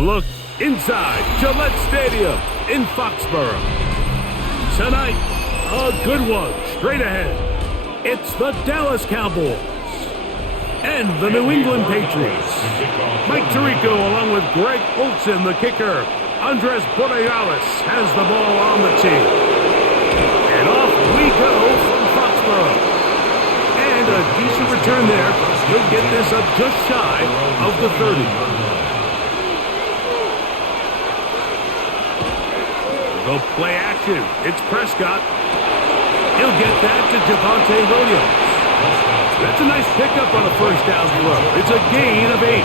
A look inside Gillette Stadium in Foxborough. Tonight, a good one straight ahead. It's the Dallas Cowboys and the New England Patriots. Mike Tirico along with Greg Olsen, the kicker. Andres Borealis has the ball on the tee. And off we go from Foxborough. And a decent return there. He'll get this up just shy of the 30. Go play action. It's Prescott. He'll get that to Javonte Williams. That's a nice pickup on a first down throw. It's a gain of 8.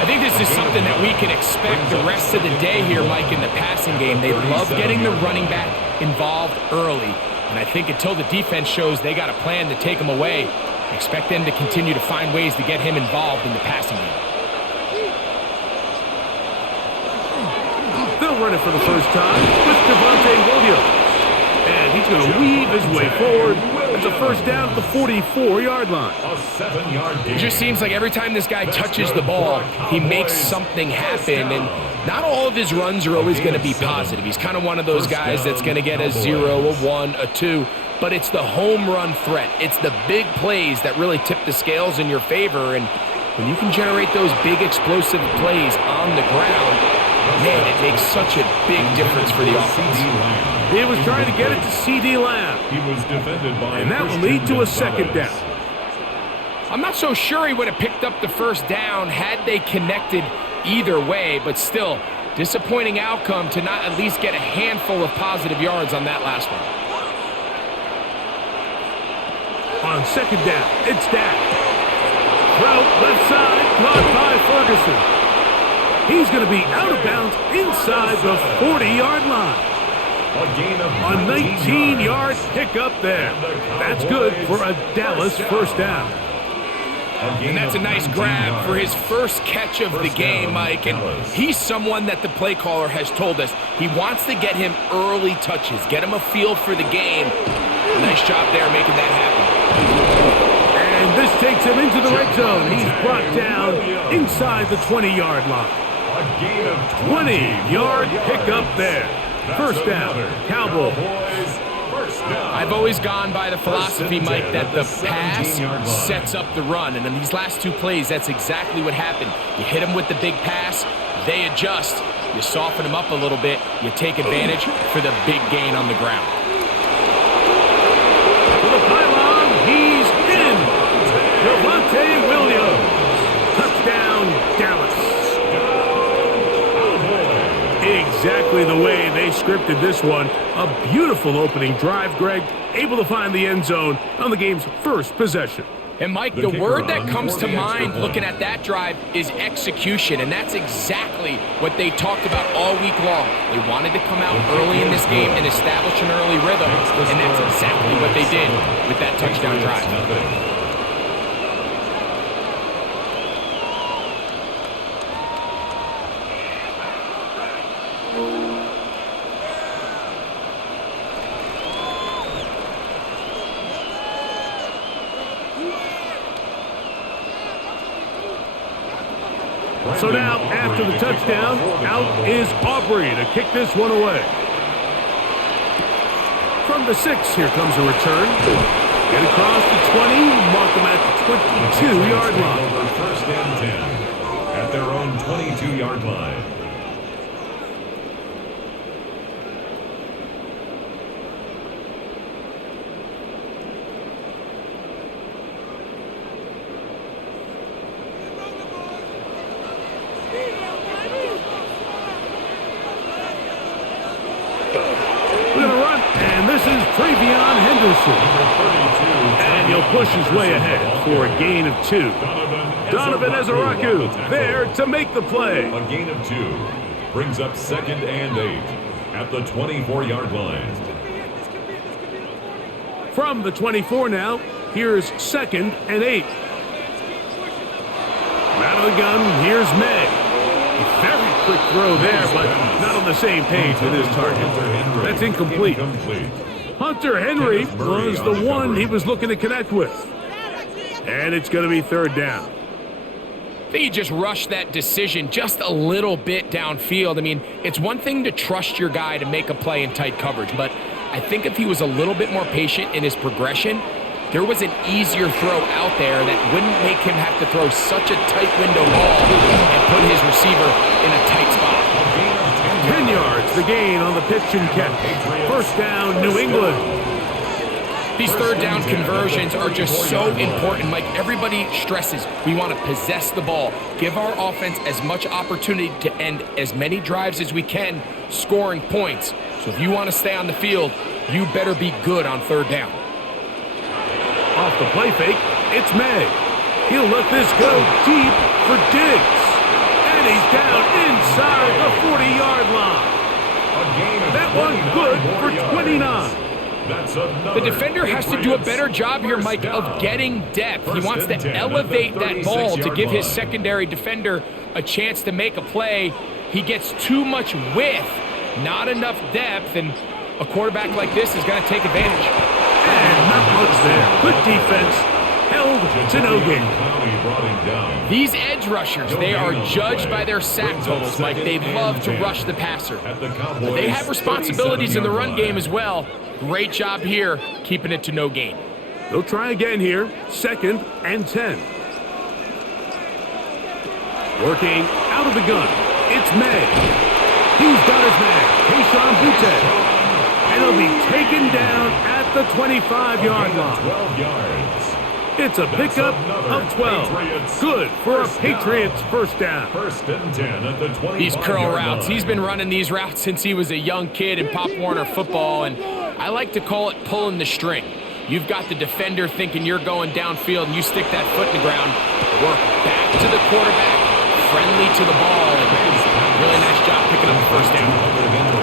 I think this is something that we can expect the rest of the day here, Mike, in the passing game. They love getting the running back involved early. And I think until the defense shows they got a plan to take him away, expect them to continue to find ways to get him involved in the passing game. They'll run it for the first time with Javonte Williams. And he's going to weave his way forward. It's a first down at the 44-yard line. A 7-yard gain. It just seems like every time this guy touches the ball, he makes something happen. And not all of his runs are always going to be positive. He's kind of one of those guys that's going to get a 0, a 1, a 2. But it's the home run threat. It's the big plays that really tip the scales in your favor. And when you can generate those big explosive plays on the ground, man, it makes such a big difference for the offense. He was trying to get it to C.D. Lamb. He was defended by and that will lead to a second down. I'm not so sure he would have picked up the first down had they connected either way, but still, disappointing outcome to not at least get a handful of positive yards on that last one. On second down, it's Dak. Throw left side, caught by Ferguson. He's going to be out of bounds inside the 40-yard line. A 19-yard pickup there. That's good for a Dallas first down. And that's a nice grab for his first catch of the game, Mike. And he's someone that the play caller has told us he wants to get him early touches, get him a feel for the game. Nice job there making that happen. And this takes him into the red zone. He's brought down inside the 20-yard line. 20-yard pickup there. First down, Cowboys. I've always gone by the philosophy, Mike, that the pass sets up the run. And in these last two plays, that's exactly what happened. You hit them with the big pass, they adjust. You soften them up a little bit, you take advantage for the big gain on the ground. To the pylon, he's in. Javonte Williams. Touchdown, Dallas. Exactly the way they scripted this one. A beautiful opening drive, Greg. Able to find the end zone on the game's first possession. And, Mike, the word that comes to mind looking at that drive is execution, and that's exactly what they talked about all week long. They wanted to come out early in this game and establish an early rhythm, and that's exactly what they did with that touchdown drive. So now, after the touchdown, out is Aubrey to kick this one away. From the 6, here comes a return. Get across the 20, mark them at the 22-yard line. First and 10 at their own 22-yard line. Travion Henderson. And he'll push his way ahead for a gain of 2. Donovan Ezaraku there to make the play. A gain of 2 brings up second and 8 at the 24-yard line. From the 24 now, here's second and 8. Out of the gun, here's May. Very quick throw there, but not on the same page with his target. That's incomplete. Hunter Henry was the one he was looking to connect with. And it's going to be third down. I think he just rushed that decision just a little bit downfield. I mean, it's one thing to trust your guy to make a play in tight coverage, but I think if he was a little bit more patient in his progression, there was an easier throw out there that wouldn't make him have to throw such a tight window ball and put his receiver in a tight spot. 10 yards, the gain on the pitch and catch. First down, New England. These third down conversions are just so important, Mike. Everybody stresses we want to possess the ball, give our offense as much opportunity to end as many drives as we can, scoring points. So if you want to stay on the field, you better be good on third down. Off the play fake, it's May. He'll let this go deep for Diggs. And he's down inside the 40-yard line. That one good for 29. The defender has to do a better job here, Mike, of getting depth. He wants to elevate that ball to give his secondary defender a chance to make a play. He gets too much width, not enough depth, and a quarterback like this is going to take advantage. And not much there. Good defense. Held to no gain. These edge rushers, they are judged by their sack totals, Mike. They love to rush the passer. But they have responsibilities in the run game as well. Great job here, keeping it to no gain. They'll try again here. 2nd and 10. Working out of the gun. It's May. He's got his man, Keyshawn Boutte. And he'll be taken down at the 25-yard line. 12 yards. It's a pickup of 12. Good for a Patriots first down. 1st and 10 at the 25-yard These curl routes, line. he's been running these routes since he was a young kid in Pop Warner football, and I like to call it pulling the string. You've got the defender thinking you're going downfield, and you stick that foot in the ground, work back to the quarterback, friendly to the ball, and really nice job picking up the first down.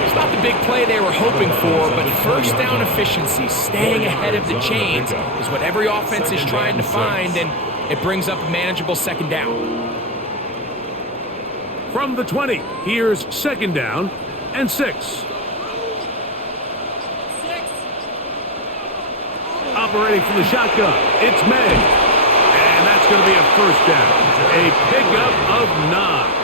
It's not the big play they were hoping for, but first down efficiency, staying ahead of the chains, is what every offense is trying to find, and it brings up a manageable second down. From the 20, here's 2nd down and 6. Operating from the shotgun, it's May. And that's going to be a first down. A pickup of 9.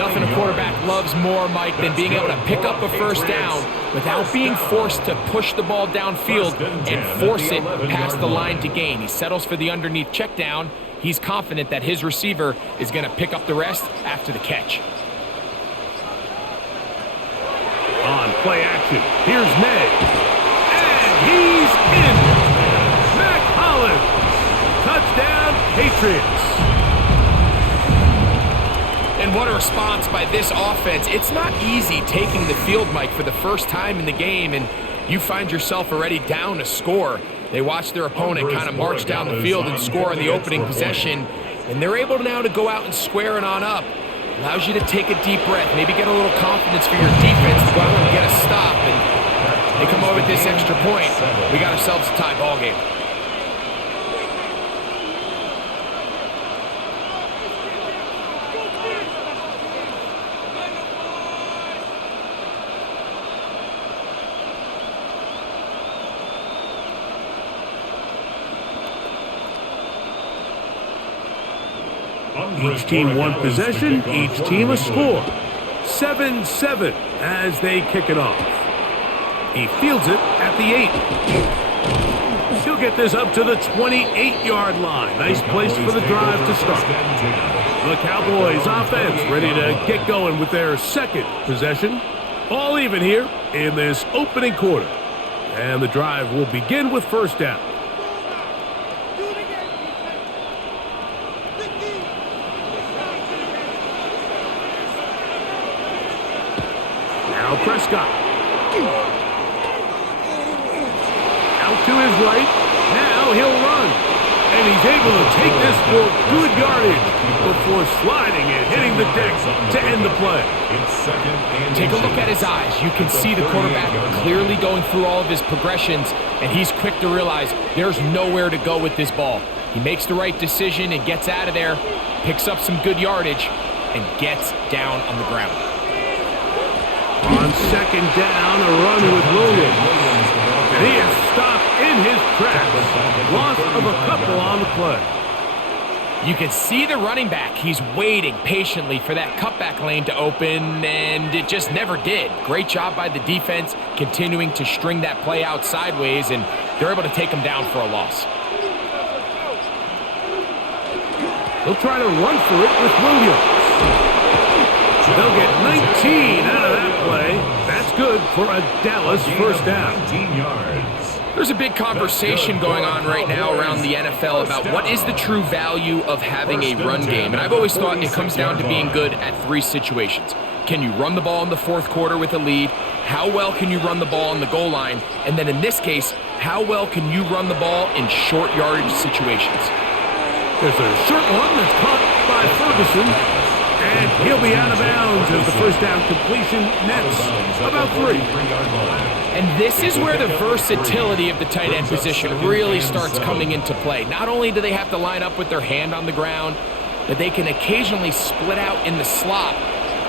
Nothing a quarterback loves more, Mike, than being able to pick up a first down without being forced to push the ball downfield and force it past the line to gain. He settles for the underneath check down. He's confident that his receiver is going to pick up the rest after the catch. On play action, here's May. And he's in. Mac Hollins. Touchdown, Patriots. And what a response by this offense. It's not easy taking the field, Mike, for the first time in the game, and you find yourself already down a score. They watch their opponent kind of march down the field and score in the opening possession, and they're able now to go out and square it on up. Allows you to take a deep breath, maybe get a little confidence for your defense to go out and get a stop, and they come over with this extra point. We got ourselves a tie ball game. Each team one possession, each team a score. 7-7 as they kick it off. He fields it at the 8. He'll get this up to the 28-yard line. Nice place for the drive to start. The Cowboys offense ready to get going with their 2nd possession. All even here in this opening quarter. And the drive will begin with first down. Prescott. Out to his right. Now he'll run. And he's able to take this for good yardage before sliding and hitting the deck to end the play. Take a look at his eyes. You can see the quarterback clearly going through all of his progressions, and he's quick to realize there's nowhere to go with this ball. He makes the right decision and gets out of there, picks up some good yardage, and gets down on the ground. On 2nd down, a run with Williams. And he is stopped in his tracks. Loss of a couple on the play. You can see the running back. He's waiting patiently for that cutback lane to open, and it just never did. Great job by the defense, continuing to string that play out sideways, and they're able to take him down for a loss. They'll try to run for it with Williams. They'll get 19 out of that play. That's good for a Dallas first down. 19 yards. There's a big conversation going on right now around the NFL about what is the true value of having a run game. And I've always thought it comes down to being good at three situations. Can you run the ball in the fourth quarter with a lead? How well can you run the ball on the goal line? And then in this case, how well can you run the ball in short yardage situations? There's a short one that's caught by Ferguson, and he'll be out of bounds as the first down completion nets about 3. And this is where the versatility of the tight end position really starts coming into play. Not only do they have to line up with their hand on the ground, but they can occasionally split out in the slot.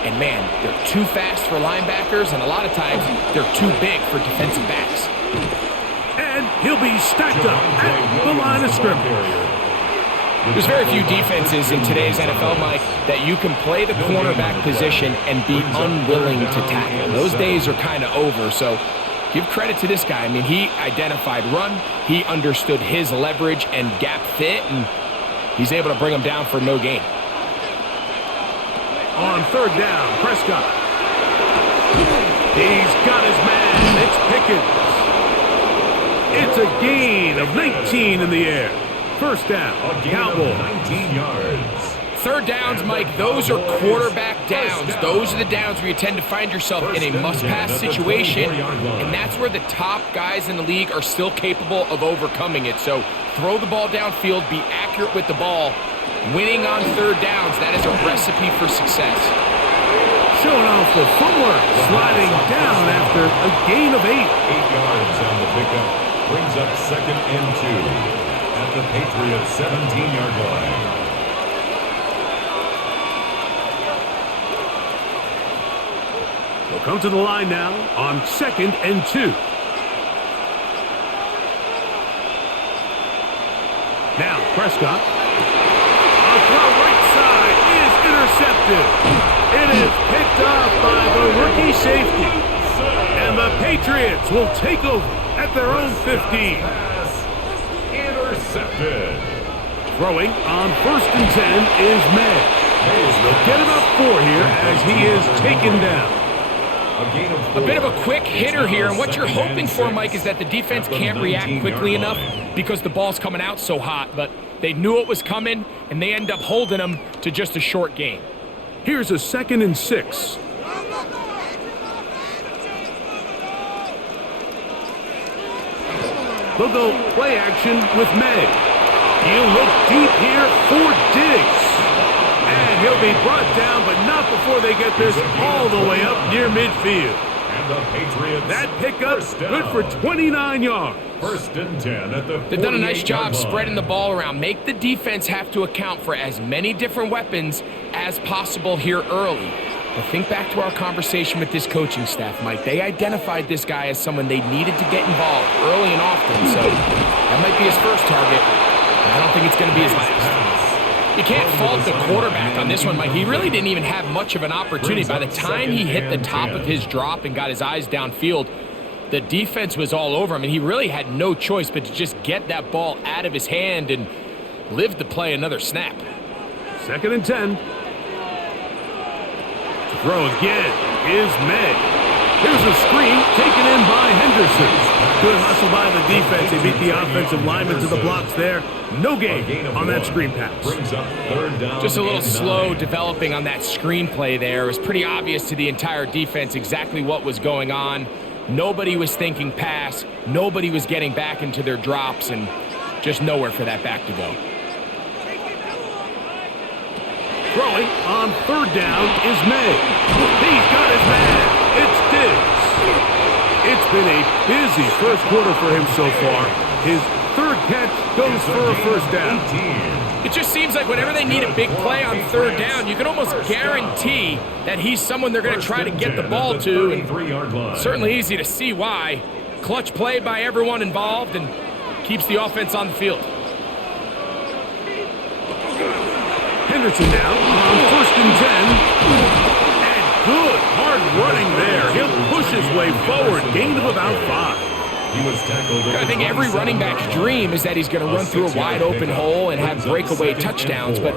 And man, they're too fast for linebackers, and a lot of times they're too big for defensive backs. And he'll be stacked up at the line of scrimmage. There's very few defenses in today's NFL, Mike, that you can play the cornerback position and be unwilling to tackle. Those days are kind of over, so give credit to this guy. I mean, he identified run, he understood his leverage and gap fit, and he's able to bring him down for no gain. On third down, Prescott. He's got his man. It's Pickens. It's a gain of 19 in the air. First down, Cowboys. 19 yards. Third downs, Mike, those are quarterback downs. Those are the downs where you tend to find yourself in a must-pass situation, and that's where the top guys in the league are still capable of overcoming it. So throw the ball downfield, be accurate with the ball. Winning on third downs, that is a recipe for success. Showing off the footwork, sliding down after a gain of 8. 8 yards on the pickup. Brings up 2nd and 2. At the Patriots' 17-yard line. They'll come to the line now on 2nd and 2. Now Prescott. A throw right side is intercepted. It is picked off by the rookie safety. And the Patriots will take over at their own 15. Intercepted. Throwing on 1st and 10 is May. They'll get about 4 here as he is taken down. A bit of a quick hitter here, and what you're hoping for, Mike, is that the defense can't react quickly enough because the ball's coming out so hot, but they knew it was coming, and they end up holding them to just a short gain. Here's a 2nd and 6. They'll go play action with May. He'll look deep here for Diggs. And he'll be brought down, but not before they get this all the way up near midfield. And the Patriots. That pickup good for 29 yards. 1st and 10 at the 48-yard line. They've done a nice job spreading the ball around. Make the defense have to account for as many different weapons as possible here early. But think back to our conversation with this coaching staff, Mike. They identified this guy as someone they needed to get involved early and often, so that might be his first target. I don't think it's going to be his last. You can't fault the quarterback on this one, Mike. He really didn't even have much of an opportunity. By the time he hit the top of his drop and got his eyes downfield, the defense was all over him, and he really had no choice but to just get that ball out of his hand and live to play another snap. 2nd and 10. Throw again is May. Here's a screen taken in by Henderson. Good hustle by the defense. They beat the offensive lineman to the blocks there. No gain on that screen pass. Just a little slow developing on that screen play there. It was pretty obvious to the entire defense exactly what was going on. Nobody was thinking pass. Nobody was getting back into their drops, and just nowhere for that back to go. Throwing on 3rd down is May. He's got his man. It's Diggs. It's been a busy first quarter for him so far. His 3rd catch goes for a first down. It just seems like whenever they need a big play on 3rd down, you can almost guarantee that he's someone they're going to try to get the ball to. And certainly easy to see why. Clutch play by everyone involved and keeps the offense on the field. Anderson now on 1st and 10. And good hard running there. He'll push his way forward. Gain of about 5. He was tackled. I think every running back's dream is that he's going to run through a wide open hole and have breakaway touchdowns, but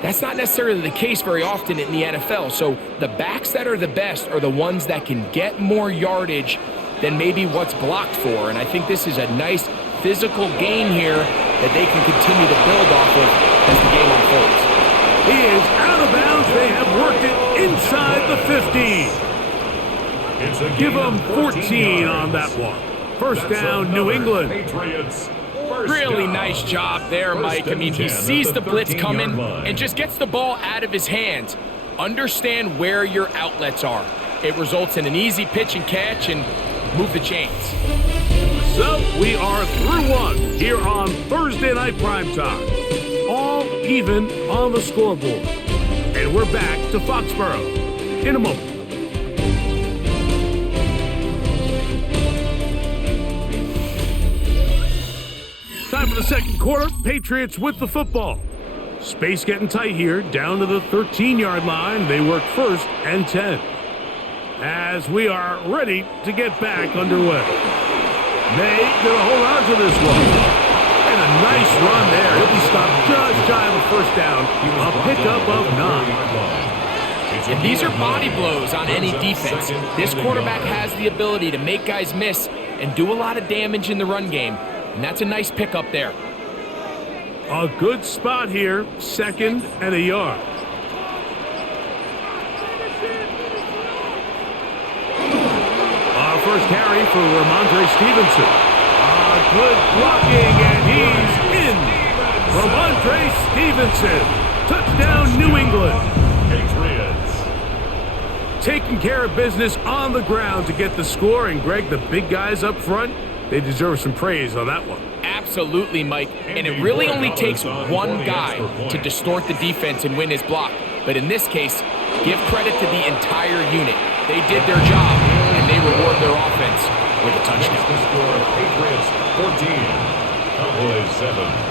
that's not necessarily the case very often in the NFL. So the backs that are the best are the ones that can get more yardage than maybe what's blocked for. And I think this is a nice physical gain here that they can continue to build off of as the game unfolds. He is out of bounds. They have worked it inside the 50. Give them 14 on that one. First down, New England. Patriots. Really nice job there, Mike. I mean, he sees the blitz coming and just gets the ball out of his hands. Understand where your outlets are. It results in an easy pitch and catch and move the chains. So we are through one here on Thursday Night Primetime. All even on the scoreboard. And we're back to Foxborough in a moment. Time for the second quarter. Patriots with the football. Space getting tight here, down to the 13-yard line. They work 1st and 10. As we are ready to get back underway. May gonna hold on to this one. And a nice run there. He'll be stopped just shy of a first down. A pickup of 9. And these are body blows on any defense. This quarterback has the ability to make guys miss and do a lot of damage in the run game. And that's a nice pickup there. A good spot here, 2nd and a yard. Our first carry for Ramondre Stevenson. Good blocking, and he's in. Ramondre Stevenson. Touchdown, New England. Patriots. Taking care of business on the ground to get the score. And, Greg, the big guys up front, they deserve some praise on that one. Absolutely, Mike. And it really only takes one guy to distort the defense and win his block. But in this case, give credit to the entire unit. They did their job, and they reward their offense with a touchdown. The score, Patriots 14, Cowboys 7.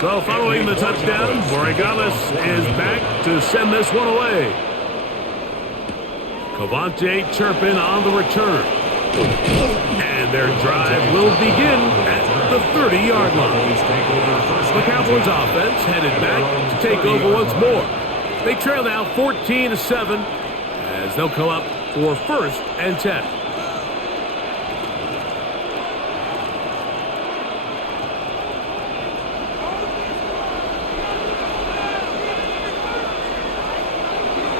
So following the touchdown, Borregales is back to send this one away. Cavante Turpin on the return. And their drive will begin at the 30-yard line. The Cowboys offense headed back to take over once more. They trail now 14-7 as they'll come up for 1st and 10.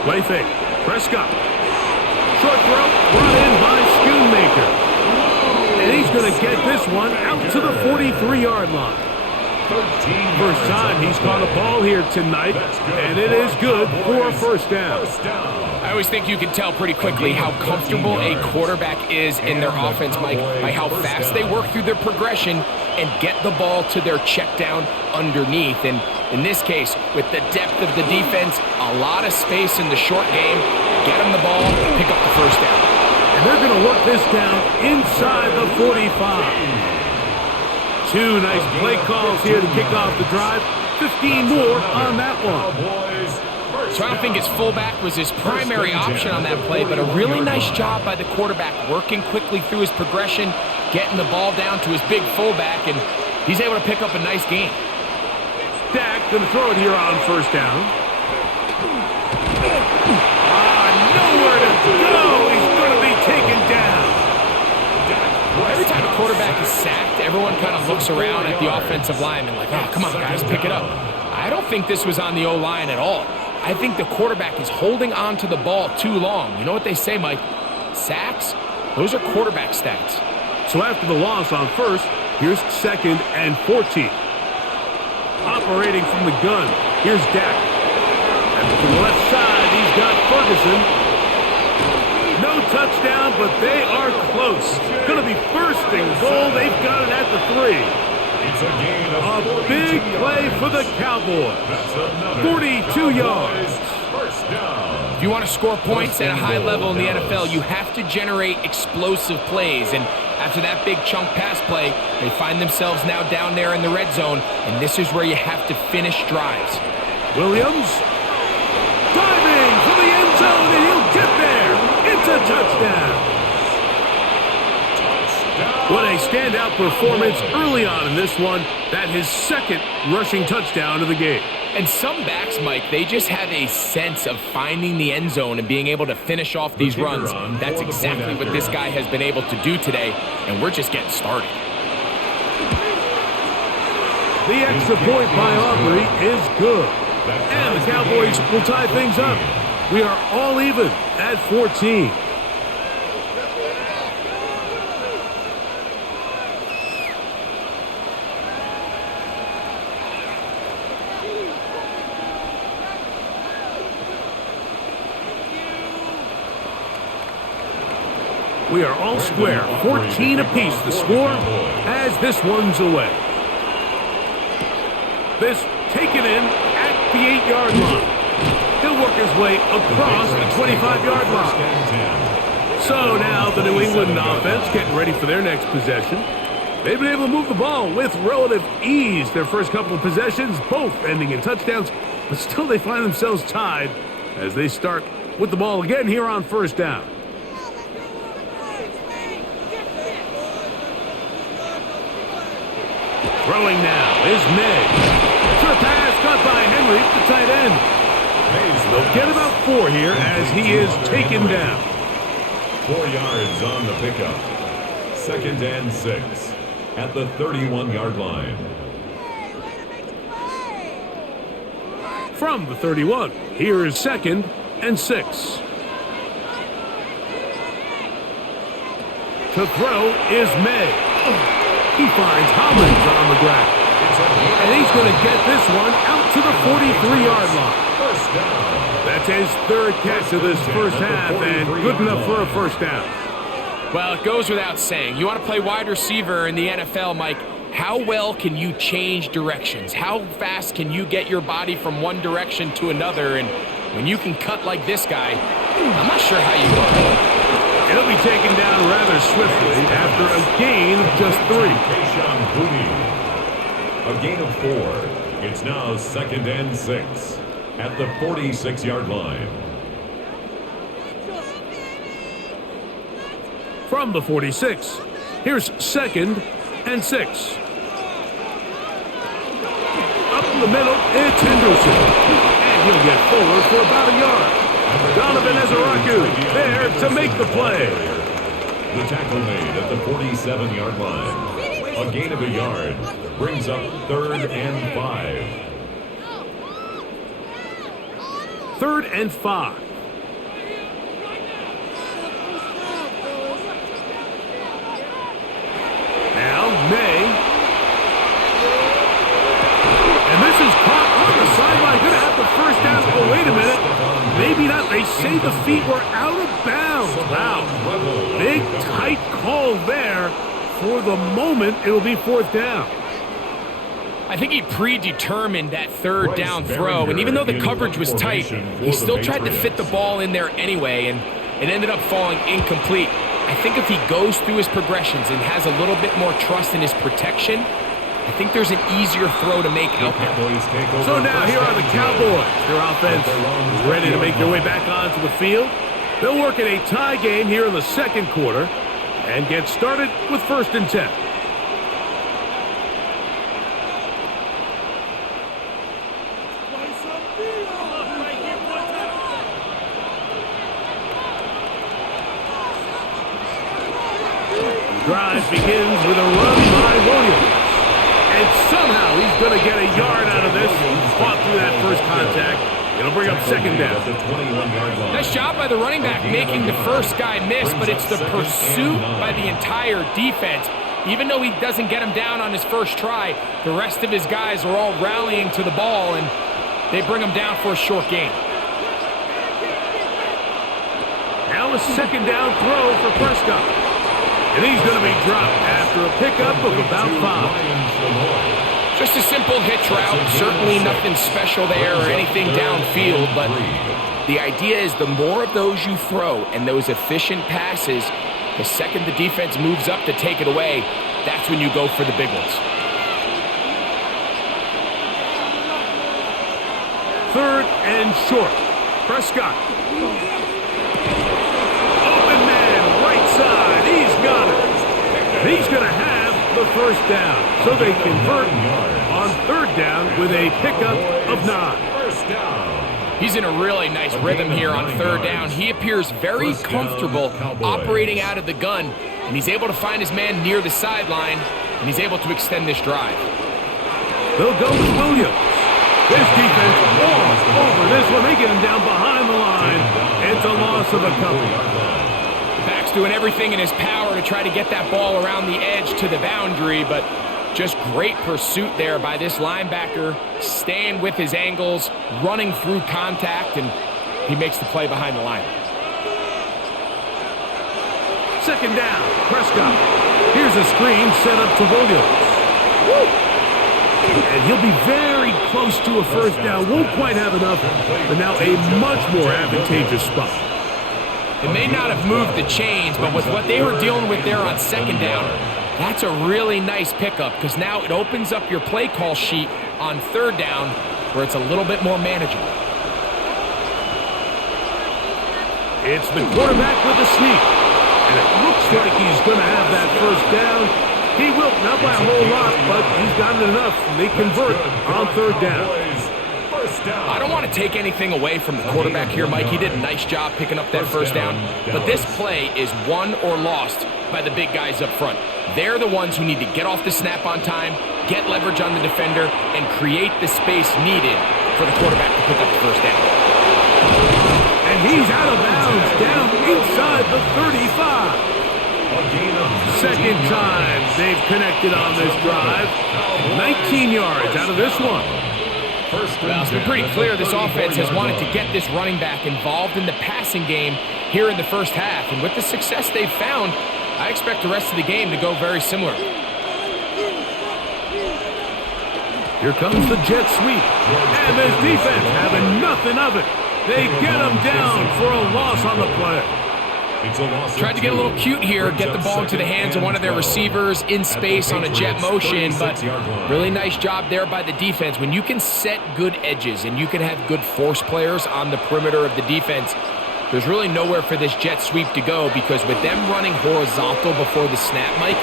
Play fake. Prescott. Short throw brought in by Schoonmaker. And he's going to get this one out to the 43-yard line. First time he's caught a ball here tonight, and it is good for a first down. I always think you can tell pretty quickly how comfortable a quarterback is in their offense, Mike, by how fast they work through their progression and get the ball to their check down underneath. And in this case, with the depth of the defense, a lot of space in the short game, get them the ball, pick up the first down. And they're going to work this down inside the 45. 2 nice play calls here to kick off the drive. 15 more on that one. So I don't think his fullback was his primary option on that play, but a really nice job by the quarterback working quickly through his progression, getting the ball down to his big fullback, and he's able to pick up a nice gain. Dak going to throw it here on first down. Nowhere to go. He's going to be taken down. Every time a quarterback is sacked, everyone kind of looks around at the offensive line and like, oh, come on, guys, pick it up. I don't think this was on the O-line at all. I think the quarterback is holding on to the ball too long. You know what they say, Mike? Sacks, those are quarterback stats. So after the loss on first, here's 2nd and 14. Operating from the gun, here's Dak. And to the left side, he's got Ferguson. No touchdown, but they are close. Going to be 1st and goal. They've got it at the 3. It's a gain of A big play for the Cowboys. 42 yards. First down. If you want to score points at a high level in the NFL, you have to generate explosive plays. And after that big chunk pass play, they find themselves now down there in the red zone. And this is where you have to finish drives. Williams diving for the end zone, and he'll get there. It's a touchdown. What a standout performance early on in this one. That his second rushing touchdown of the game. And some backs, Mike, they just have a sense of finding the end zone and being able to finish off these runs. That's exactly what this guy has been able to do today, and we're just getting started. The extra point by Aubrey is good. And the Cowboys will tie things up. We are all even at 14. We are all square, 14 apiece the score as this one's away. This taken in at the 8-yard line. He'll work his way across the 25-yard line. So now the New England offense getting ready for their next possession. They've been able to move the ball with relative ease their first couple of possessions, both ending in touchdowns, but still they find themselves tied as they start with the ball again here on first down. Throwing now is May. Short pass caught by Henry, the tight end. They'll get about 4 here as he is taken down. 4 yards on the pickup. 2nd and 6 at the 31-yard line. From the 31, here is 2nd and 6. To throw is May. He finds Hollins on the ground. And he's going to get this one out to the 43-yard line. First down. That's his third catch of this first half, and good enough for a first down. Well, it goes without saying. You want to play wide receiver in the NFL, Mike, how well can you change directions? How fast can you get your body from one direction to another? And when you can cut like this guy, I'm not sure how you go. It'll be taken down rather swiftly after a gain of just 3. A gain of 4. It's now 2nd and 6 at the 46-yard line. From the 46, here's 2nd and 6. Up in the middle, it's Henderson. And he'll get forward for about a yard. Donovan Ezeraku there to make the play. The tackle made at the 47-yard line. A gain of a yard brings up 3rd and 5. 3rd and 5. Now May. And this is caught on the sideline. Going to have the first down. Oh, wait a minute. Maybe not. They say the feet were out of bounds. Wow. Big, tight call there. For the moment, it'll be 4th down. I think he predetermined that 3rd down throw, and even though the coverage was tight, he still tried to fit the ball in there anyway, and it ended up falling incomplete. I think if he goes through his progressions and has a little bit more trust in his protection, I think there's an easier throw to make out there. So now here are the Cowboys. Their offense is ready to make their way back onto the field. They'll work in a tie game here in the 2nd quarter and get started with 1st and 10. The drive begins with a run by Williams. And somehow he's going to get a yard out of this. Fought through that first contact. It'll bring up 2nd down. Nice job by the running back making the first guy miss, but it's the pursuit by the entire defense. Even though he doesn't get him down on his first try, the rest of his guys are all rallying to the ball, and they bring him down for a short gain. Now a 2nd down throw for Prescott. And he's going to be dropped at after a pickup of about 5. Just a simple hitch route. Certainly nothing special there or anything downfield, but the idea is the more of those you throw and those efficient passes, the second the defense moves up to take it away, that's when you go for the big ones. Third and short. Prescott. Open man, right side. He's got it. He's going to have the first down. So they convert on third down with a pickup of 9. He's in a really nice rhythm here on third down. He appears very comfortable operating out of the gun, and he's able to find his man near the sideline, and he's able to extend this drive. They'll go with Williams. This defense all over this one. They get him down behind the line. It's a loss of a couple. The back's doing everything in his power to try to get that ball around the edge to the boundary, but just great pursuit there by this linebacker, staying with his angles, running through contact, and he makes the play behind the line. Second down, Prescott. Here's a screen set up to Williams. Woo! And he'll be very close to a first down. Won't quite have enough, but now a much more advantageous spot. It may not have moved the chains, but with what they were dealing with there on second down, that's a really nice pickup because now it opens up your play call sheet on third down where it's a little bit more manageable. It's the quarterback with a sneak. And it looks like he's going to have that first down. He will, not by a whole lot, but he's gotten enough. They convert on third down. I don't want to take anything away from the quarterback here, Mike. He did a nice job picking up that first down. But this play is won or lost by the big guys up front. They're the ones who need to get off the snap on time, get leverage on the defender, and create the space needed for the quarterback to pick up the first down. And he's out of bounds, down inside the 35. Second time they've connected on this drive. 19 yards out of this one. Well, it's been pretty clear this offense has wanted to get this running back involved in the passing game here in the first half. And with the success they've found, I expect the rest of the game to go very similar. Here comes the jet sweep. And this defense having nothing of it. They get him down for a loss on the play. Tried to get a little cute here, get the ball into the hands of one of their receivers in space on a jet motion, but really nice job there by the defense. When you can set good edges and you can have good force players on the perimeter of the defense, there's really nowhere for this jet sweep to go because with them running horizontal before the snap, Mike,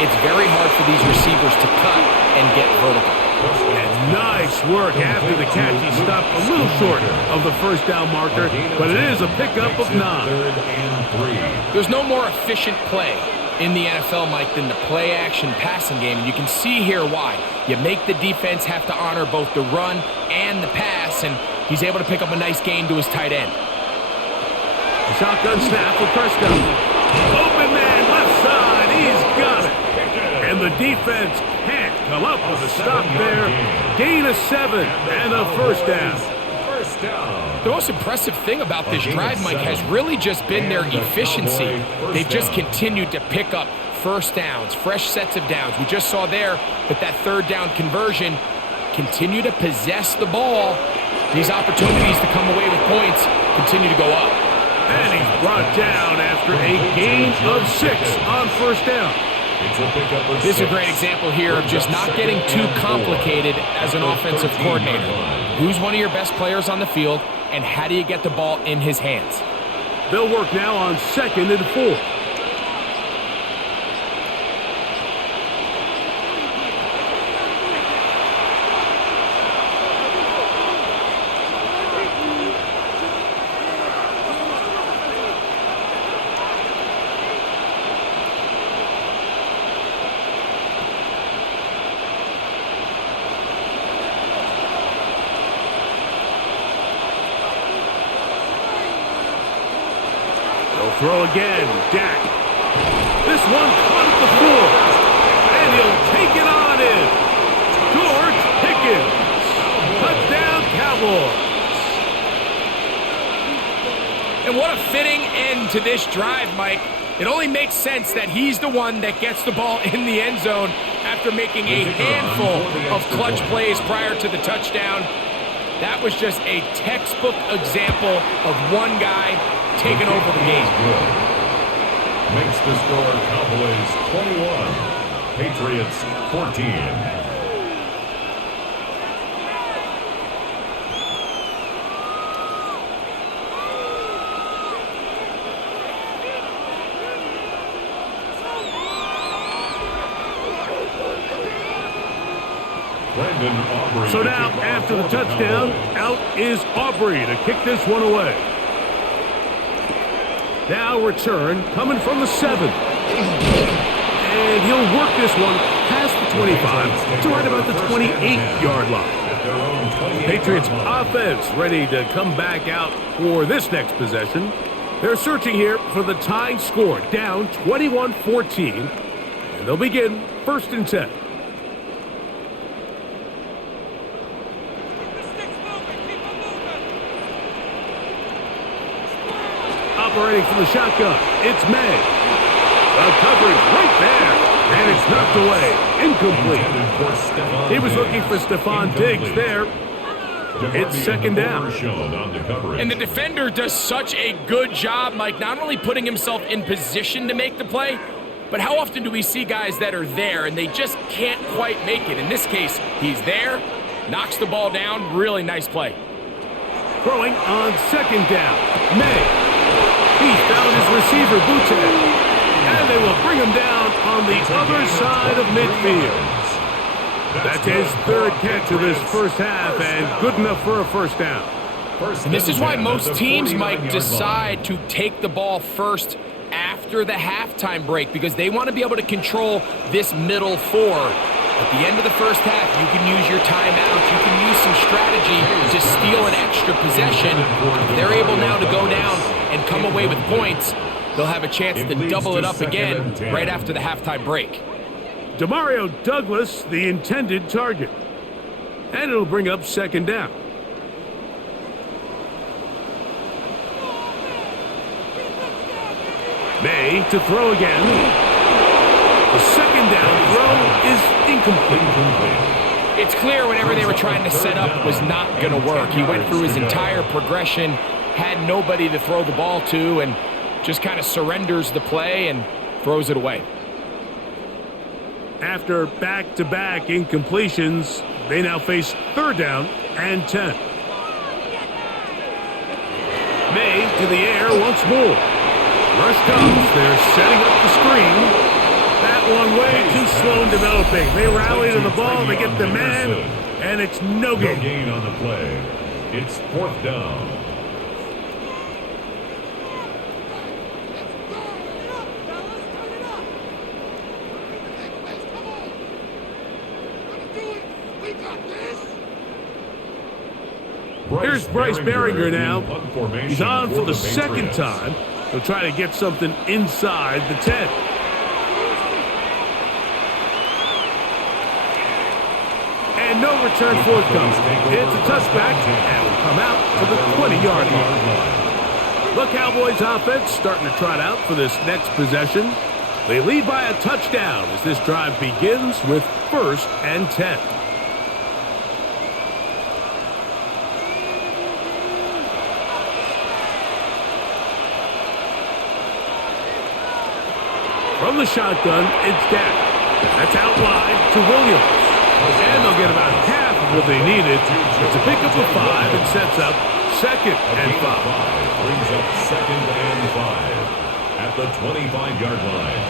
it's very hard for these receivers to cut and get vertical. And nice work after the catch. He stopped a little short of the first down marker, but it is a pickup of 9. There's no more efficient play in the NFL, Mike, than the play-action passing game, and you can see here why. You make the defense have to honor both the run and the pass, and he's able to pick up a nice gain to his tight end. Shotgun snap for Prescott. Open man, left side, he's got it. And the defense can't come up with a stop there. Gain of 7 and a first down. The most impressive thing about this drive, Mike, has really just been their efficiency. They've just continued to pick up first downs, fresh sets of downs. We just saw there that third down conversion, continue to possess the ball. These opportunities to come away with points continue to go up. And he's brought down after a gain of 6 on first down. This is a great example here of just not getting too complicated as an offensive coordinator. Who's one of your best players on the field, and how do you get the ball in his hands? They'll work now on 2nd and 4. Throw again, Dak. This one caught at the 4, and he'll take it on in. George Pickens. Touchdown, Cowboys. And what a fitting end to this drive, Mike. It only makes sense that he's the one that gets the ball in the end zone after making a handful of clutch plays prior to the touchdown. That was just a textbook example of one guy taking over the game. Makes the score Cowboys 21, Patriots 14. So now, after the touchdown, out is Aubrey to kick this one away. Now return coming from the 7. And he'll work this one past the 25 to right about the 28-yard line. Patriots offense ready to come back out for this next possession. They're searching here for the tying score, down 21-14. And they'll begin 1st and 10. Operating from the shotgun, it's May. The coverage right there, and it's knocked away. Incomplete. He was looking for Stephon Diggs there. It's 2nd down. And the defender does such a good job, Mike, not only putting himself in position to make the play, but how often do we see guys that are there and they just can't quite make it? In this case, he's there, knocks the ball down. Really nice play. Throwing on 2nd down, May. He found his receiver, Butte, and they will bring him down on the other side of midfield. That's his 3rd catch of this first half, and good enough for a 1st down. And this is why most teams, Mike, decide to take the ball first after the halftime break, because they want to be able to control this middle 4. At the end of the first half, you can use your timeout. You can use some strategy to steal an extra possession. If they're able now to go down and come away with points, they'll have a chance to double it up again right after the halftime break. Demario Douglas, the intended target. And it'll bring up 2nd down. May to throw again. The 2nd down throw is incomplete. It's clear whatever they were trying to set up was not going to work. He went through his entire progression, had nobody to throw the ball to, and just kind of surrenders the play and throws it away. After back-to-back incompletions, they now face 3rd down and 10. May to the air once more. Rush comes. They're setting up the screen. That one way too slow in developing. They rally to the ball, they get the man, and it's no gain. No gain on the play. It's 4th down. Here's Bryce Behringer now. He's on for the 2nd time. He'll try to get something inside the 10. And no return forthcoming. It's a touchback and will come out to the 20-yard line. The Cowboys offense starting to trot out for this next possession. They lead by a touchdown as this drive begins with 1st and 10. From the shotgun, it's Dak. That's out wide to Williams. And they'll get about half of what they needed. It's a pickup of 5 and sets up 2nd and 5. Brings up 2nd and 5 at the 25-yard line.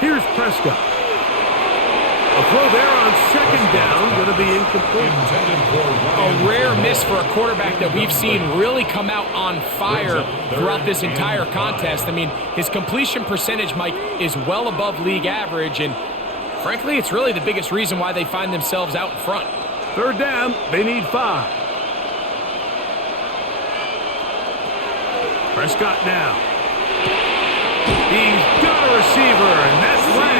Here's Prescott. A throw there on 2nd down, going to be incomplete. A rare miss for a quarterback that we've seen really come out on fire throughout this entire contest. I mean, his completion percentage, Mike, is well above league average, and frankly, it's really the biggest reason why they find themselves out in front. 3rd down, they need 5. Prescott now. He's got a receiver, and that's Lamb.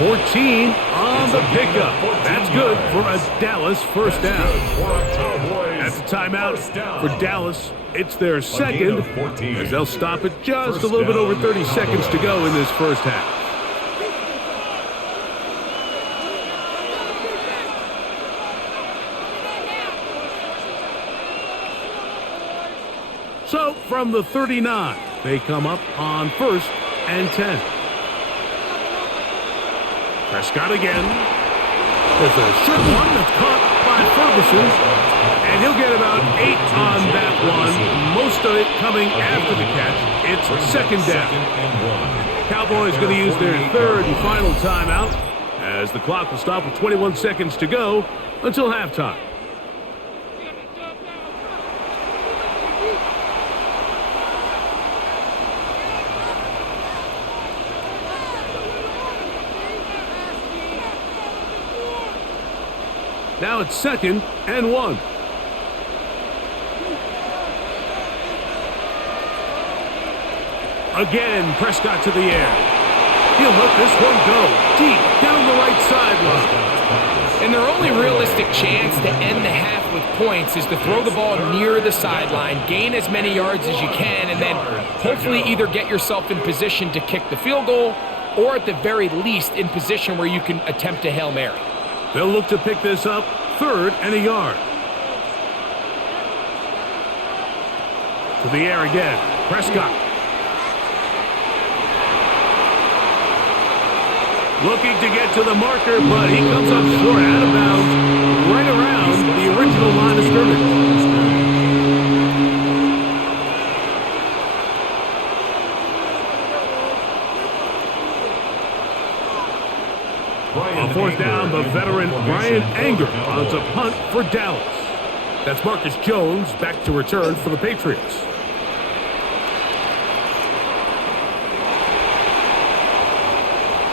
14 on on the pickup. That's good for a Dallas first down. That's a timeout for Dallas. It's their second, as they'll stop it just a little bit over 30 seconds to go in this first half. So, from the 39, they come up on 1st and 10. Prescott again. There's a short one that's caught by Ferguson, and he'll get about 8 on that one. Most of it coming after the catch. It's second down. Cowboys going to use their third and final timeout, as the clock will stop with 21 seconds to go until halftime. Now it's 2nd and 1. Again, Prescott to the air. He'll let this one go deep down the right sideline. And their only realistic chance to end the half with points is to throw the ball near the sideline, gain as many yards as you can, and then hopefully either get yourself in position to kick the field goal or at the very least in position where you can attempt a Hail Mary. They'll look to pick this up 3rd and a yard. To the air again. Prescott. Looking to get to the marker, but he comes up short, out of bounds, right around the original line of scrimmage. On 4th down, the veteran Brian Anger on to punt for Dallas. That's Marcus Jones back to return for the Patriots.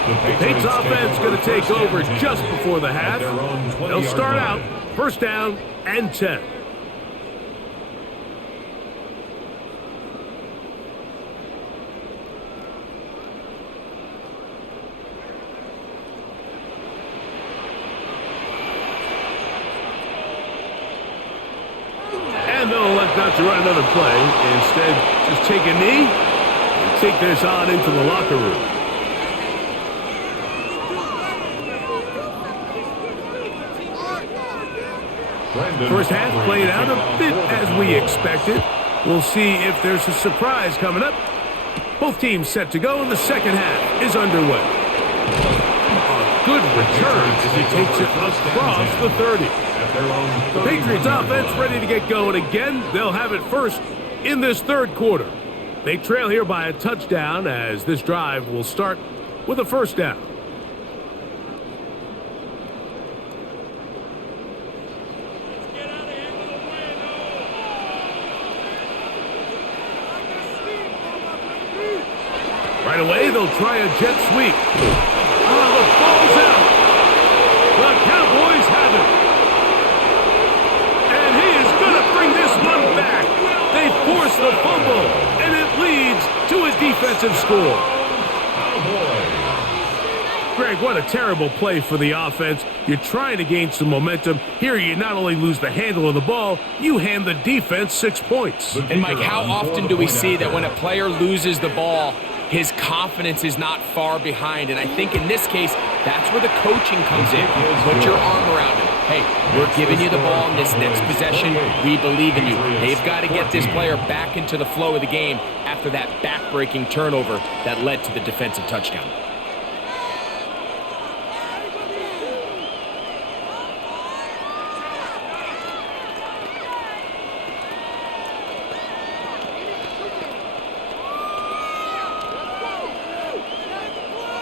The Patriots offense going to take over just before the half. They'll start out 1st down and 10. And they'll elect not to run another play. Instead, just take a knee and take this on into the locker room. First half played out a bit as we expected. We'll see if there's a surprise coming up. Both teams set to go, and the second half is underway. A good return as he takes it across the 30. The Patriots offense ready to get going again. They'll have it first in this third quarter. They trail here by a touchdown as this drive will start with a 1st down. Right away, they'll try a jet sweep. Oh, the ball's out. The Cowboys have it. And he is going to bring this one back. They force the fumble, and it leads to a defensive score. Greg, what a terrible play for the offense. You're trying to gain some momentum. Here, you not only lose the handle of the ball, you hand the defense 6 points. And, Mike, how often do we see that when a player loses the ball, his confidence is not far behind? And I think in this case, that's where the coaching comes in. Put your arm around him. Hey, we're giving you the ball in this next possession. We believe in you. They've got to get this player back into the flow of the game after that back-breaking turnover that led to the defensive touchdown.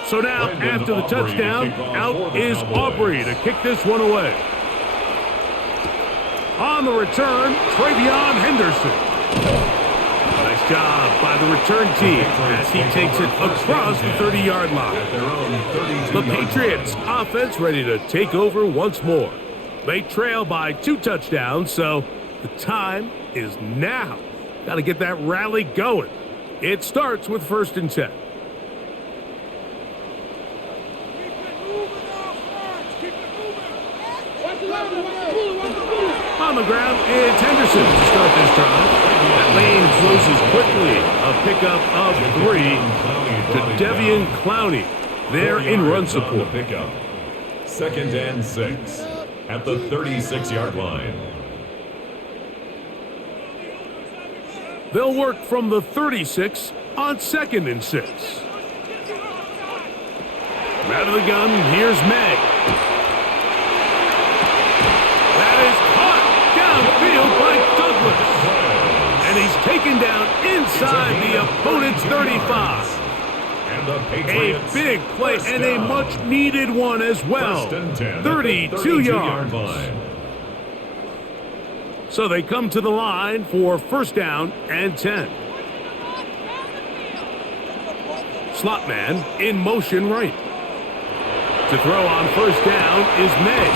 So now, after the touchdown, out is Aubrey to kick this one away. On the return, Travion Henderson. Nice job by the return team as he takes it across the 30-yard line. The Patriots offense ready to take over once more. They trail by 2 touchdowns, so the time is now. Got to get that rally going. It starts with 1st and 10. On the ground, it's Henderson to start this drive. That lane closes quickly. A pickup of 3 to Devian Clowney there in run support. Pickup. 2nd and 6 at the 36-yard line. They'll work from the 36 on 2nd and 6. Out of the gun, here's May. That is caught downfield by Douglas. And he's taken down inside the opponent's 35. And the A Patriots big play and a much-needed one as well. 32 yards. line. So they come to the line for 1st down and 10. Slot man in motion right. To throw on 1st down is May.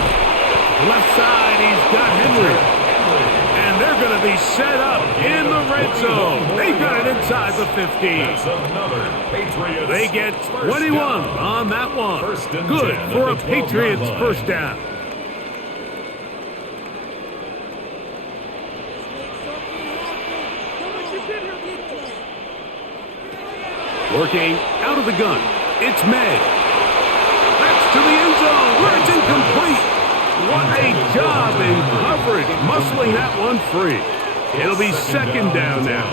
Left side, he's got Henry. And they're going to be set up in the red zone. They got it inside the 15. That's another Patriots. They get 21 on that one. Good for a Patriots 1st down. Working out of the gun, it's May. That's to the end zone where it's incomplete. What a job in coverage, muscling that one free. It'll be 2nd down now.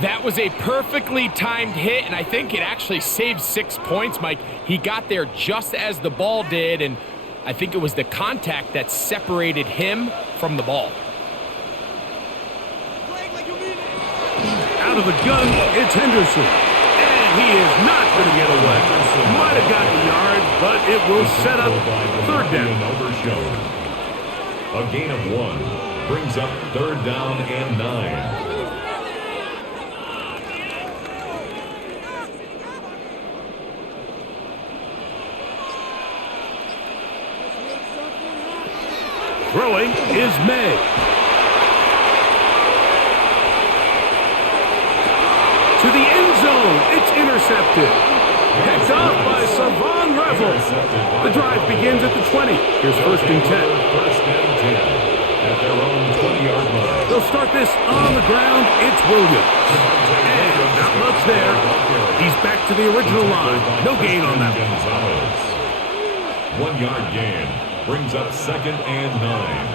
That was a perfectly timed hit, and I think it actually saved 6 points, Mike. He got there just as the ball did, and I think it was the contact that separated him from the ball. Out of the gun, it's Henderson. And he is not going to get away. Might have gotten a yard, but it will set up 3rd down. A gain of 1 brings up 3rd down and 9. Throwing is May. To the end zone, it's intercepted. Picked off by Savon Revel. The drive begins at the 20. Here's 1st and 10. 1st and 10 at their own 20-yard line. They'll start this on the ground. It's Williams. And not much there. He's back to the original line. No gain on that one. 1-yard gain brings up 2nd and 9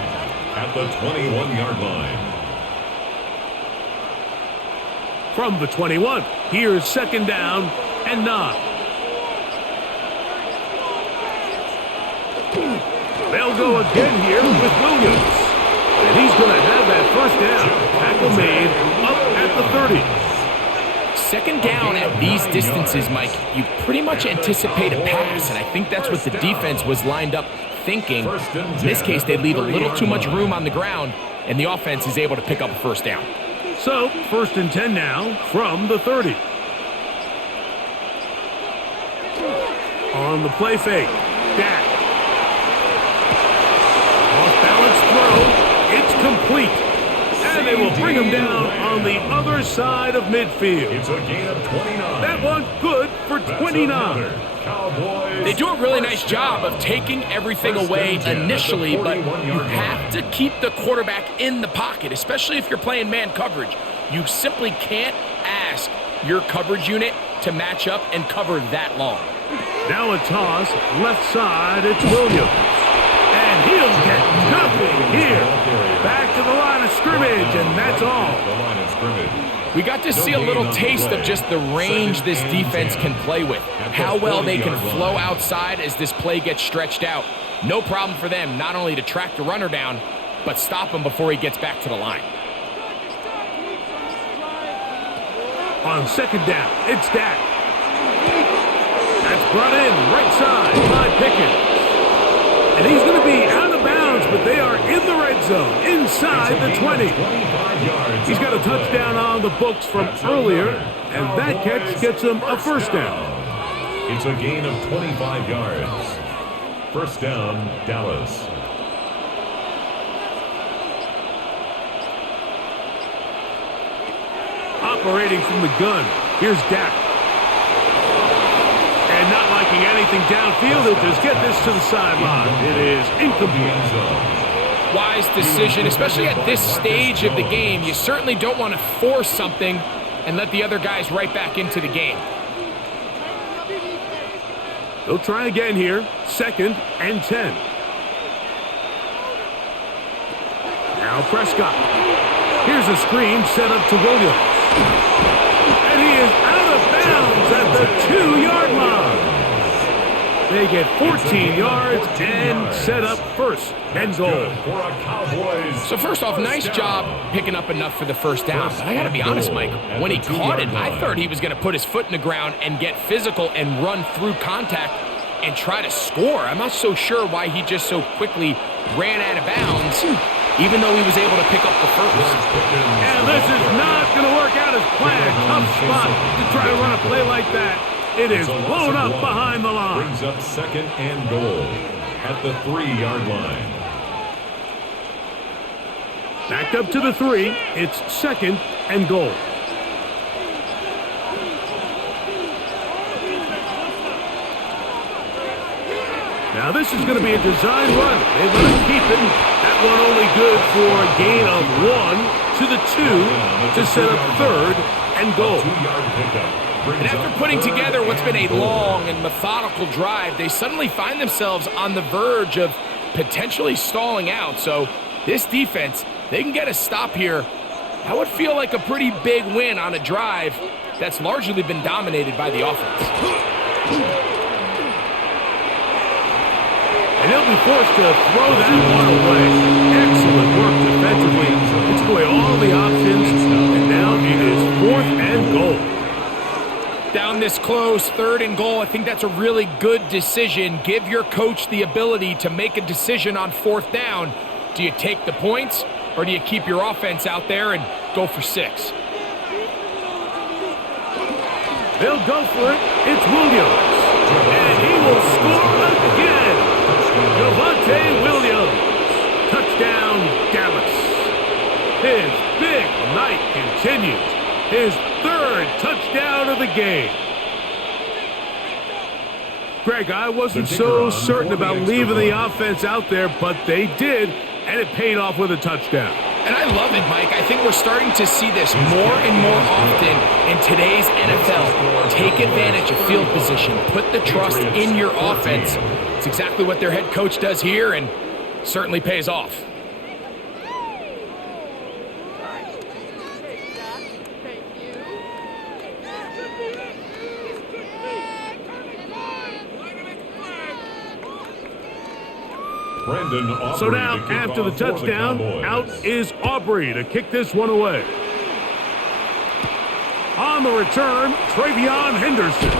at the 21-yard line. From the 21, here's 2nd down and 9. They'll go again here with Williams. And he's going to have that 1st down. Tackle made up at the 30. 2nd down at these distances, Mike, you pretty much anticipate a pass, and I think that's what the defense was lined up thinking. In this case, they leave a little too much room on the ground, and the offense is able to pick up a 1st down. So, 1st and 10 now from the 30. On the play fake, Dak. Off-balance throw, it's complete. And they will bring him down on the other side of midfield. It's a gain of 29. That one good for 29. Cowboys. They do a really nice job of taking everything away initially, but you have to keep the quarterback in the pocket, especially if you're playing man coverage. You simply can't ask your coverage unit to match up and cover that long. Now a toss, left side, it's Williams. And he'll get nothing here. Back to the line of scrimmage, and that's all. The line of scrimmage. We got to see a little taste of just the range this defense can play with, how well they can flow outside as this play gets stretched out. No problem for them not only to track the runner down, but stop him before he gets back to the line. On 2nd down, it's Dak. That's brought in right side by Pickens. And he's going to be out of bounds, but they are in the red zone, inside the 20. He's got a touchdown on the books from earlier, and that catch gets him a 1st down. It's a gain of 25 yards. 1st down, Dallas. Operating from the gun, here's Dak. And not liking anything downfield, he'll just get this to the sideline. It is incomplete. wise decision, especially at this stage of the game. You certainly don't want to force something and let the other guys right back into the game. They'll try again here. 2nd and 10. Now Prescott. Here's a screen set up to Williams. And he is out of bounds at the 2-yard line. They get 14 yards and set up 1st and goal. So first off, nice job picking up enough for the first down. But I got to be honest, Mike, when he caught it, I thought he was going to put his foot in the ground and get physical and run through contact and try to score. I'm not so sure why he just so quickly ran out of bounds, even though he was able to pick up the first. And this is not going to work out as planned. Tough spot to try to run a play like that. It is blown up behind the line. Brings up 2nd and goal at the 3-yard line. Back up to the 3. It's 2nd and goal. Now this is going to be a design run. They let him keep it. That one only good for a gain of 1 to the 2 to set up 3rd and goal. And after putting together what's been a long and methodical drive, they suddenly find themselves on the verge of potentially stalling out. So this defense, they can get a stop here. That would feel like a pretty big win on a drive that's largely been dominated by the offense. And he'll be forced to throw that one away. Excellent work defensively. It's away all the options, and now it is 4th and goal. Down this close, 3rd and goal, I think that's a really good decision. Give your coach the ability to make a decision on 4th down. Do you take the points, or do you keep your offense out there and go for 6? They'll go for it. It's Williams. And he will score again. Javonte Williams. Touchdown, Dallas. His big night continues. His 3rd touchdown of the game. Greg, I wasn't so certain about leaving the offense out there, but they did, and it paid off with a touchdown. And I love it, Mike. I think we're starting to see this more and more often in today's NFL. Take advantage of field position. Put the trust in your offense. It's exactly what their head coach does here, and certainly pays off. So now, after the touchdown, out is Aubrey to kick this one away. On the return, Travion Henderson.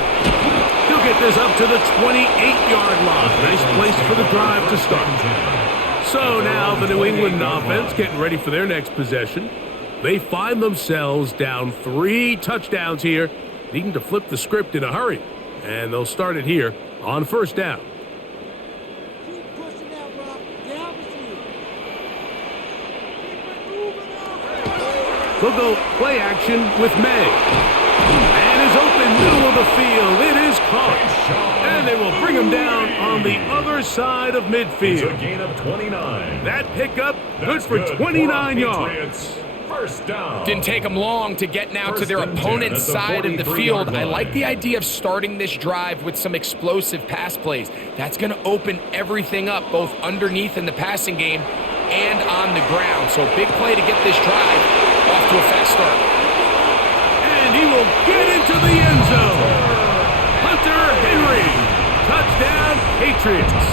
He'll get this up to the 28-yard line. Nice place for the drive to start. So now the New England offense getting ready for their next possession. They find themselves down 3 touchdowns here, needing to flip the script in a hurry. And they'll start it here on 1st down. They'll go play action with May. And is open middle of the field. It is caught. And they will bring him down on the other side of midfield. It's a gain of 29. That pickup, good for 29 yards. 1st down. Didn't take them long to get now to their opponent's side of the field. I like the idea of starting this drive with some explosive pass plays. That's going to open everything up, both underneath in the passing game and on the ground. So big play to get this drive off to a fast start. And he will get into the end zone. Hunter Henry. Touchdown, Patriots.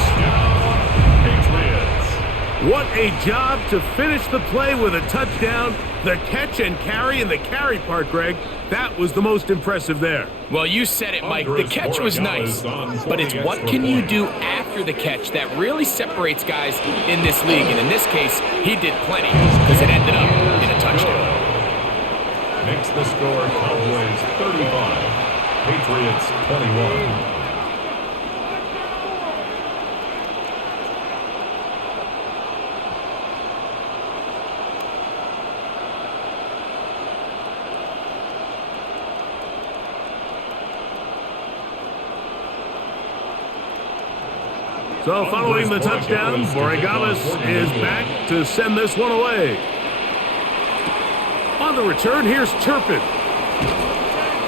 What a job to finish the play with a touchdown. The catch and carry, and the carry part, Greg, that was the most impressive there. Well, you said it, Mike. The catch was nice, but it's what can you do after the catch that really separates guys in this league. And in this case, he did plenty because it ended up in a touchdown. Makes the score Cowboys 35, Patriots 21. So following the touchdown, Borregales is back to send this one away. On the return, here's Turpin.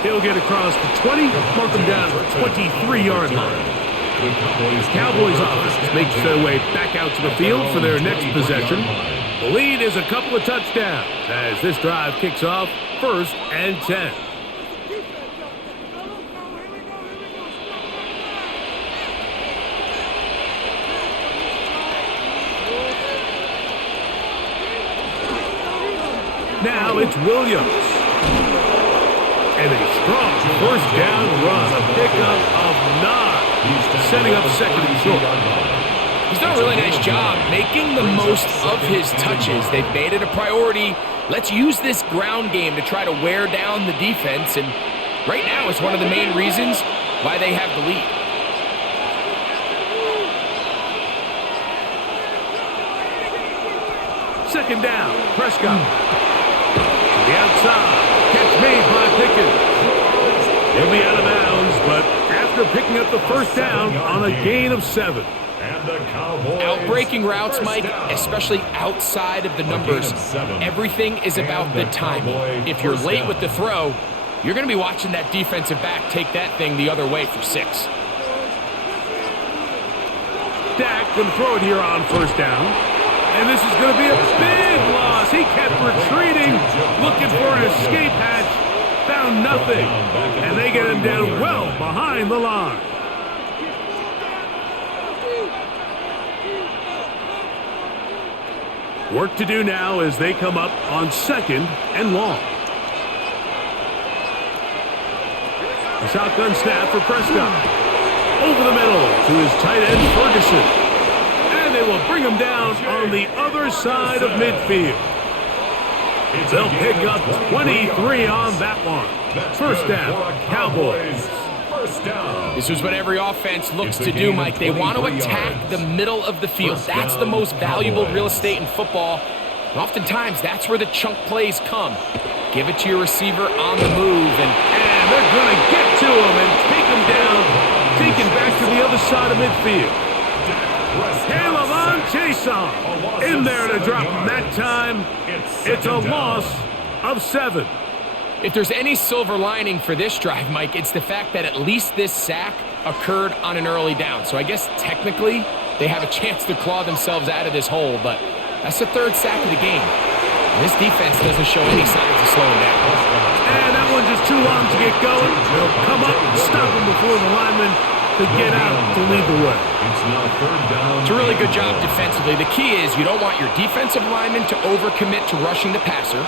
He'll get across the 20, mark him down at the 23-yard line. Cowboys offense makes their way back out to the field for their next possession. The lead is a couple of touchdowns as this drive kicks off 1st and 10. Now it's Williams. And a strong first down run, a pickup of 9, setting up 2nd and short. He's done a really nice job making the most of his touches. They've made it a priority. Let's use this ground game to try to wear down the defense, and right now it's one of the main reasons why they have the lead. Second down, Prescott. To the outside, catch made by Pickens. He'll be out of bounds, but after picking up the first down on a gain of 7. Outbreaking routes, Mike, especially outside of the numbers, everything is about the timing. If you're late with the throw, you're going to be watching that defensive back take that thing the other way for 6. Dak can throw it here on first down. And this is going to be a big loss. He kept retreating, looking for an escape hatch, found nothing. And they get him down well behind the line. Work to do now as they come up on 2nd and long. A shotgun snap for Prescott. Over the middle to his tight end, Ferguson. And they will bring him down on the other side of midfield. They'll pick up 23 on that one. First down, Cowboys. This is what every offense looks to do, Mike. They want to attack the middle of the field. That's the most valuable real estate in football. And oftentimes, that's where the chunk plays come. Give it to your receiver on the move, and they're going to get to him and take him down, taken back to the other side of midfield. Caleb Chason in there to drop him that time. It's a loss of 7. If there's any silver lining for this drive, Mike, it's the fact that at least this sack occurred on an early down. So I guess technically they have a chance to claw themselves out of this hole, but that's the 3rd sack of the game. And this defense doesn't show any signs of slowing down. And that one's just too long to get going. They'll come up and stop him before the lineman could get out to lead the way. It's a really good job defensively. The key is you don't want your defensive lineman to overcommit to rushing the passer,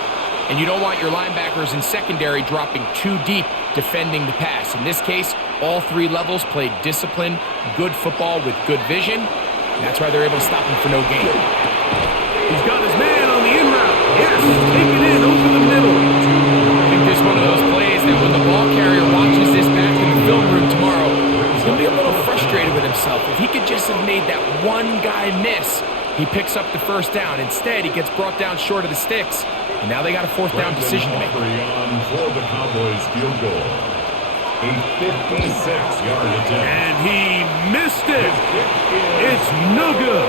and you don't want your linebackers in secondary dropping too deep defending the pass. In this case, all 3 levels played disciplined, good football with good vision, and that's why they're able to stop him for no gain. He's got his man on the in route. Yes, take it in over the middle. I think this is one of those plays that when the ball carrier watches this back in the film room tomorrow, he's going to be a little frustrated with himself. If he could just have made that one guy miss, he picks up the first down. Instead, he gets brought down short of the sticks. And now they got a 4th down decision to make. For the Cowboys field goal. A 56-yard attempt. And he missed it. It's no good.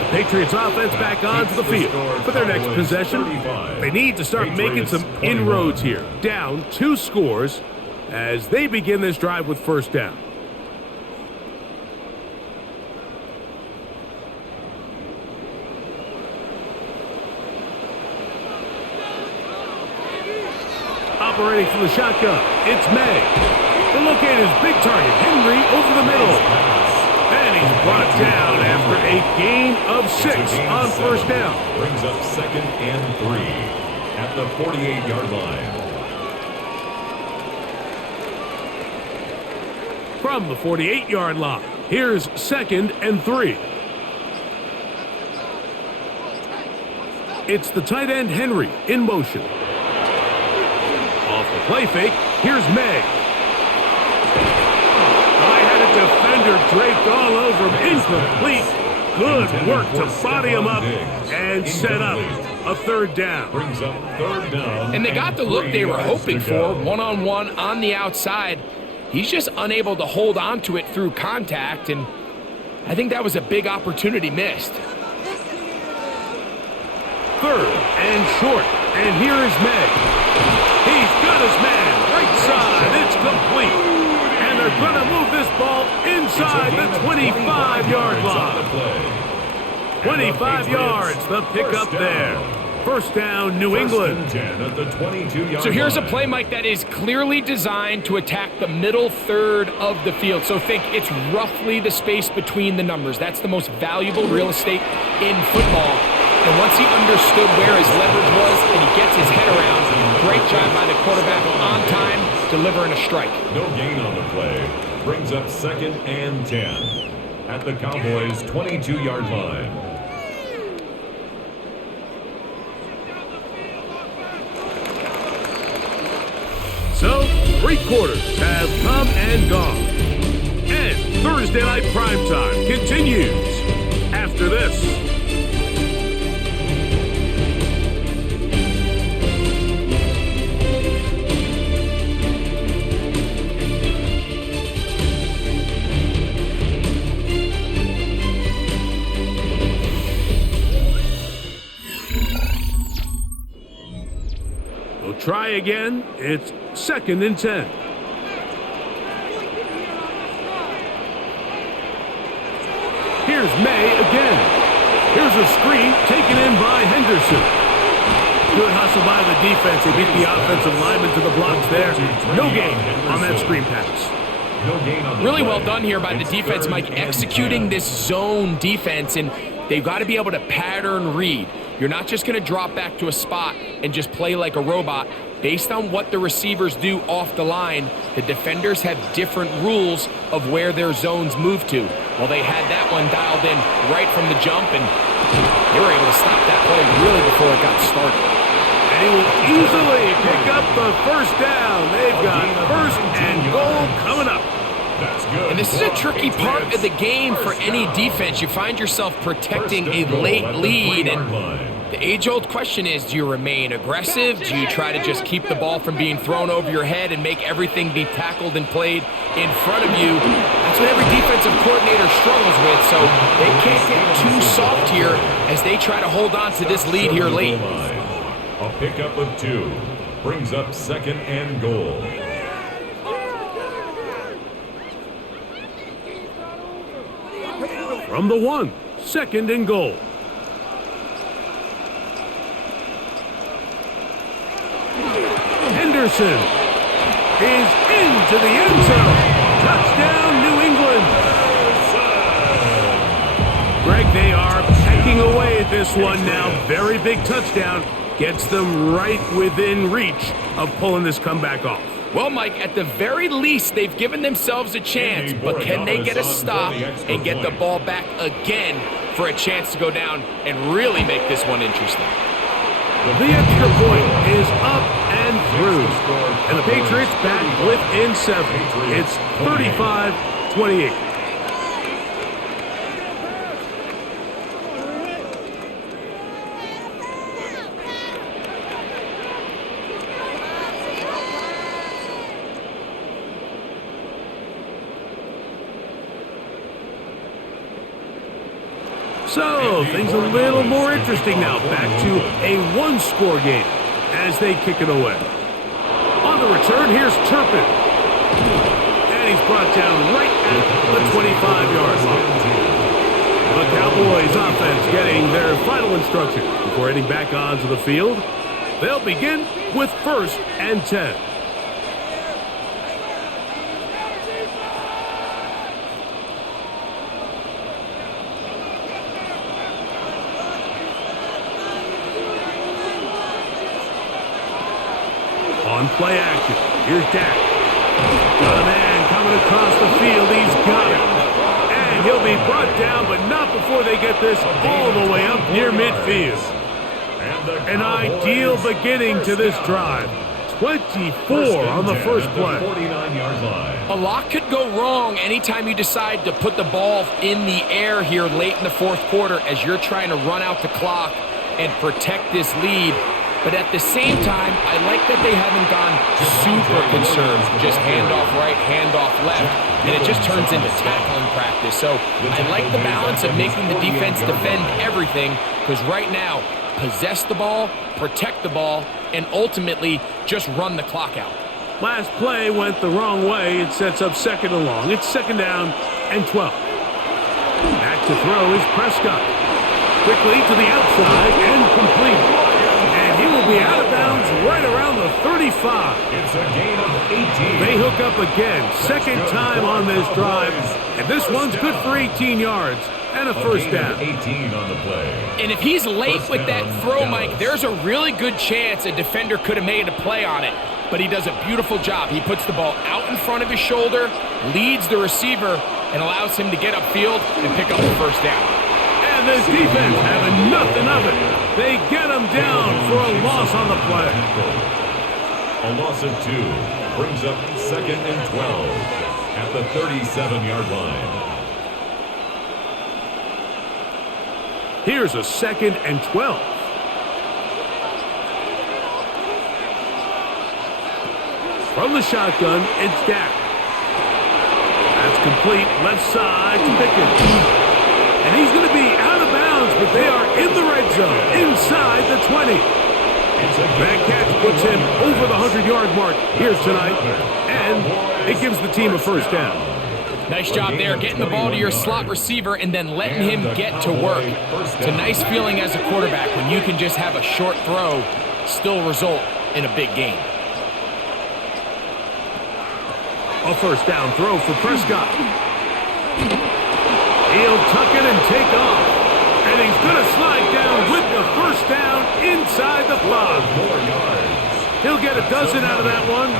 The Patriots offense back onto the field for their next possession. They need to start making some inroads here. Down 2 scores as they begin this drive with first down. Operating from the shotgun, it's May. The locate his big target, Henry, over the middle. And he's brought down after a gain of 6 on first down. Brings up 2nd and 3 at the 48-yard line. From the 48-yard line, here's 2nd and 3. It's the tight end, Henry, in motion. Off the play fake, here's May. I had a defender draped all over him, incomplete. Good work to body him up and set up a 3rd down. Brings up 3rd down. And they got the look they were hoping for, one-on-one on the outside. He's just unable to hold on to it through contact, and I think that was a big opportunity missed. Third and short, and here is May. He's got his man, right side, it's complete. And they're going to move this ball inside the 25-yard line. 25 yards, the pickup there. First down, New England. So here's a play, Mike, that is clearly designed to attack the middle third of the field. So think it's roughly the space between the numbers. That's the most valuable real estate in football. And once he understood where his leverage was and he gets his head around, great job by the quarterback on time, delivering a strike. No gain on the play. Brings up 2nd and 10 at the Cowboys' 22-yard line. So, 3 quarters have come and gone. And Thursday Night Primetime continues after this. We'll try again. It's 2nd and 10. Here's May again. Here's a screen taken in by Henderson. Good hustle by the defense. They beat the offensive lineman to the blocks there. No gain on that screen pass. Really well done here by the defense, Mike, executing this zone defense, and they've got to be able to pattern read. You're not just going to drop back to a spot and just play like a robot. Based on what the receivers do off the line, the defenders have different rules of where their zones move to. Well, they had that one dialed in right from the jump, and they were able to stop that play really before it got started. And he will easily pick up the first down. They've got 1st and goal coming up. That's good. And this is a tricky part of the game for any defense. You find yourself protecting a late lead, and the age-old question is, do you remain aggressive? Do you try to just keep the ball from being thrown over your head and make everything be tackled and played in front of you? That's what every defensive coordinator struggles with, so they can't get too soft here as they try to hold on to this lead here late. A pickup of 2 brings up 2nd and goal. From the 1, 2nd and goal. Henderson is into the end zone. Touchdown, New England. Greg, they are pecking away at this one now. Very big touchdown. Gets them right within reach of pulling this comeback off. Well, Mike, at the very least, they've given themselves a chance, but can they get a stop and get the ball back again for a chance to go down and really make this one interesting? The extra point is up and through, and the Patriots back within 7. It's 35-28. So, things a little more interesting now. Back to a 1-score game as they kick it away. On the return, here's Turpin. And he's brought down right at the 25-yard line. The Cowboys offense getting their final instruction before heading back onto the field. They'll begin with 1st and 10. On play action, here's Dak. Got a man coming across the field, he's got it. And he'll be brought down, but not before they get this all the way up near midfield. An ideal beginning to this drive. 24 on the first play. A lot could go wrong anytime you decide to put the ball in the air here late in the 4th quarter as you're trying to run out the clock and protect this lead. But at the same time, I like that they haven't gone super conserved, just handoff right, handoff left, and it just turns into tackling practice. So I like the balance of making the defense defend everything, because right now, possess the ball, protect the ball, and ultimately just run the clock out. Last play went the wrong way. It sets up second and long. It's second down and 12. Back to throw is Prescott. Quickly to the outside and complete. And he will be out of bounds right around the 35. It's a gain of 18. They hook up again. Second time on this drive. And this one's good for 18 yards and a first down. 18 on the play. And if he's late with that throw, Mike, there's a really good chance a defender could have made a play on it. But he does a beautiful job. He puts the ball out in front of his shoulder, leads the receiver, and allows him to get upfield and pick up the first down. And this defense having nothing of it. They get him down for a loss on the play. A loss of 2 brings up second and 12 at the 37-yard line. Here's a second and 12. From the shotgun, it's Dak. That's complete, left side to Pickens. And he's going to be out of bounds, but they are in the red zone, inside the 20. That catch puts him over the 100-yard mark here tonight, and it gives the team a first down. Nice job there, getting the ball to your slot receiver and then letting him get to work. It's a nice feeling as a quarterback when you can just have a short throw still result in a big game. A first down throw for Prescott. He'll tuck it and take off. And he's going to slide down with the first down inside the 5. He'll get a dozen out of that one,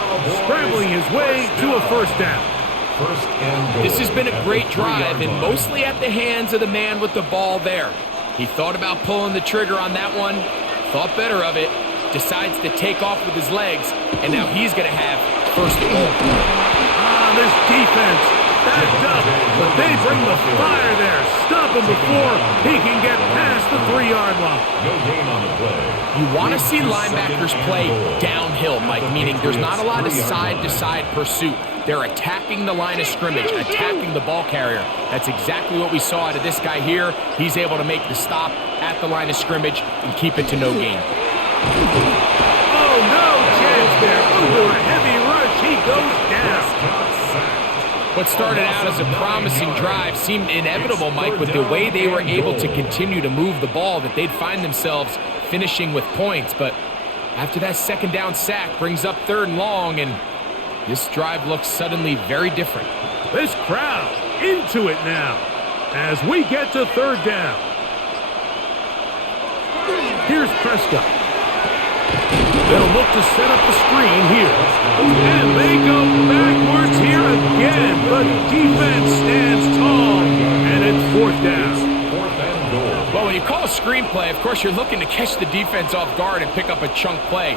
scrambling his way to a first down. This has been a great drive, and mostly at the hands of the man with the ball there. He thought about pulling the trigger on that one, thought better of it, decides to take off with his legs, and now he's going to have first down. This defense backed up, but they bring the fire there. Stop him before he can get past the 3-yard line. No gain on the play. You want to see linebackers play downhill, Mike, meaning there's not a lot of side-to-side pursuit. They're attacking the line of scrimmage, attacking the ball carrier. That's exactly what we saw out of this guy here. He's able to make the stop at the line of scrimmage and keep it to no gain. Oh, no chance there. Over a heavy rush, he goes down. What started out as a promising drive seemed inevitable, Mike, with the way they were able to continue to move the ball, that they'd find themselves finishing with points. But after that second down sack brings up third and long, and this drive looks suddenly very different. This crowd into it now as we get to third down. Here's Prescott. They'll look to set up the screen here. And they go backwards here again. The defense stands tall, and it's fourth down. Well, when you call a screenplay, of course, you're looking to catch the defense off guard and pick up a chunk play.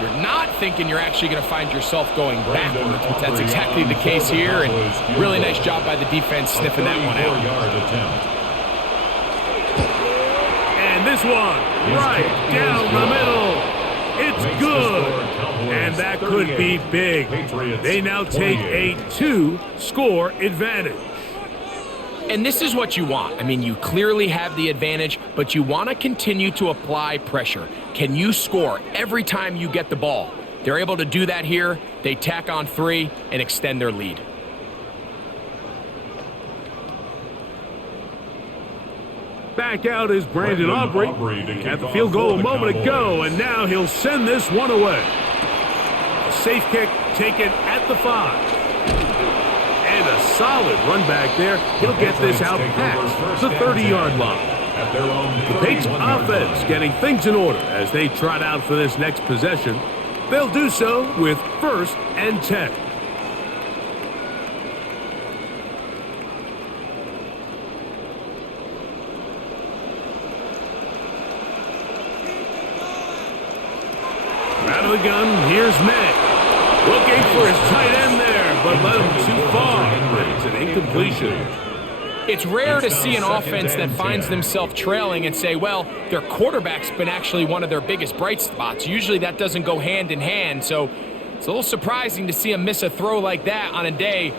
You're not thinking you're actually going to find yourself going backwards, but that's exactly the case here, and really nice job by the defense sniffing that one out. And this one, right down the middle. It's good, and that could be big. They now take a 2-score advantage. And this is what you want. I mean, you clearly have the advantage, but you want to continue to apply pressure. Can you score every time you get the ball? They're able to do that here. They tack on 3 and extend their lead. Back out is Brandon Aubrey. At the field goal a moment ago, and now he'll send this one away. A safe kick taken at the 5. And a solid run back there. He'll get this out past the 30-yard line. The Patriots offense getting things in order as they trot out for this next possession. They'll do so with 1st and 10. Out of the gun, here's May. Looking for his tight end there, but led him too far. It's an incompletion. It's rare to see an offense that finds themselves trailing and say, well, their quarterback's been actually one of their biggest bright spots. Usually that doesn't go hand in hand, so it's a little surprising to see him miss a throw like that on a day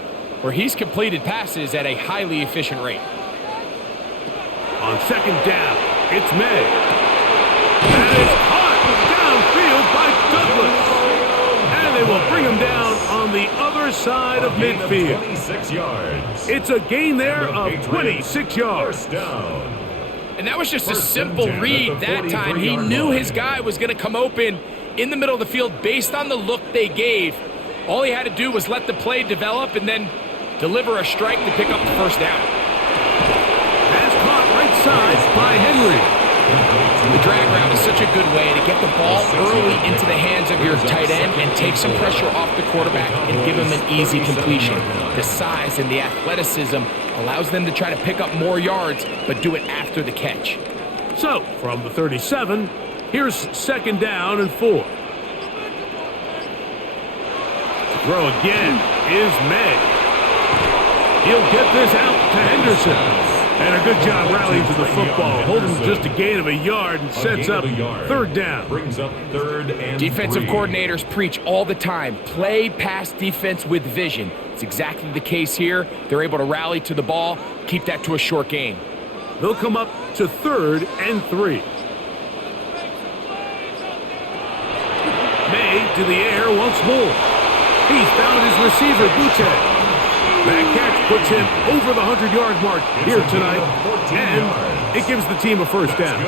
where he's completed passes at a highly efficient rate. On second down, it's May. That is caught downfield by Douglas. And they will bring him down on the other side of midfield. 26 yards. It's a gain there of 26 yards. First down. And that was just a simple read that time. He knew his guy was going to come open in the middle of the field based on the look they gave. All he had to do was let the play develop and then deliver a strike to pick up the first down. That's caught right side by Henry. The drag route is such a good way to get the ball early into the hands of your tight end and take some pressure off the quarterback and give him an easy completion. The size and the athleticism allows them to try to pick up more yards, but do it after the catch. So, from the 37, here's second down and 4. To throw again is May. He'll get this out to Henderson. And a good job rallying to the football, holding just a gain of a yard and sets up third down. Brings up third and Defensive 3. coordinators preach all the time, play pass defense with vision. It's exactly the case here. They're able to rally to the ball, keep that to a short gain. They'll come up to third and 3. May to the air once more. He's found his receiver, Butte. That catch puts him over the 100-yard mark here tonight, and it gives the team a first down.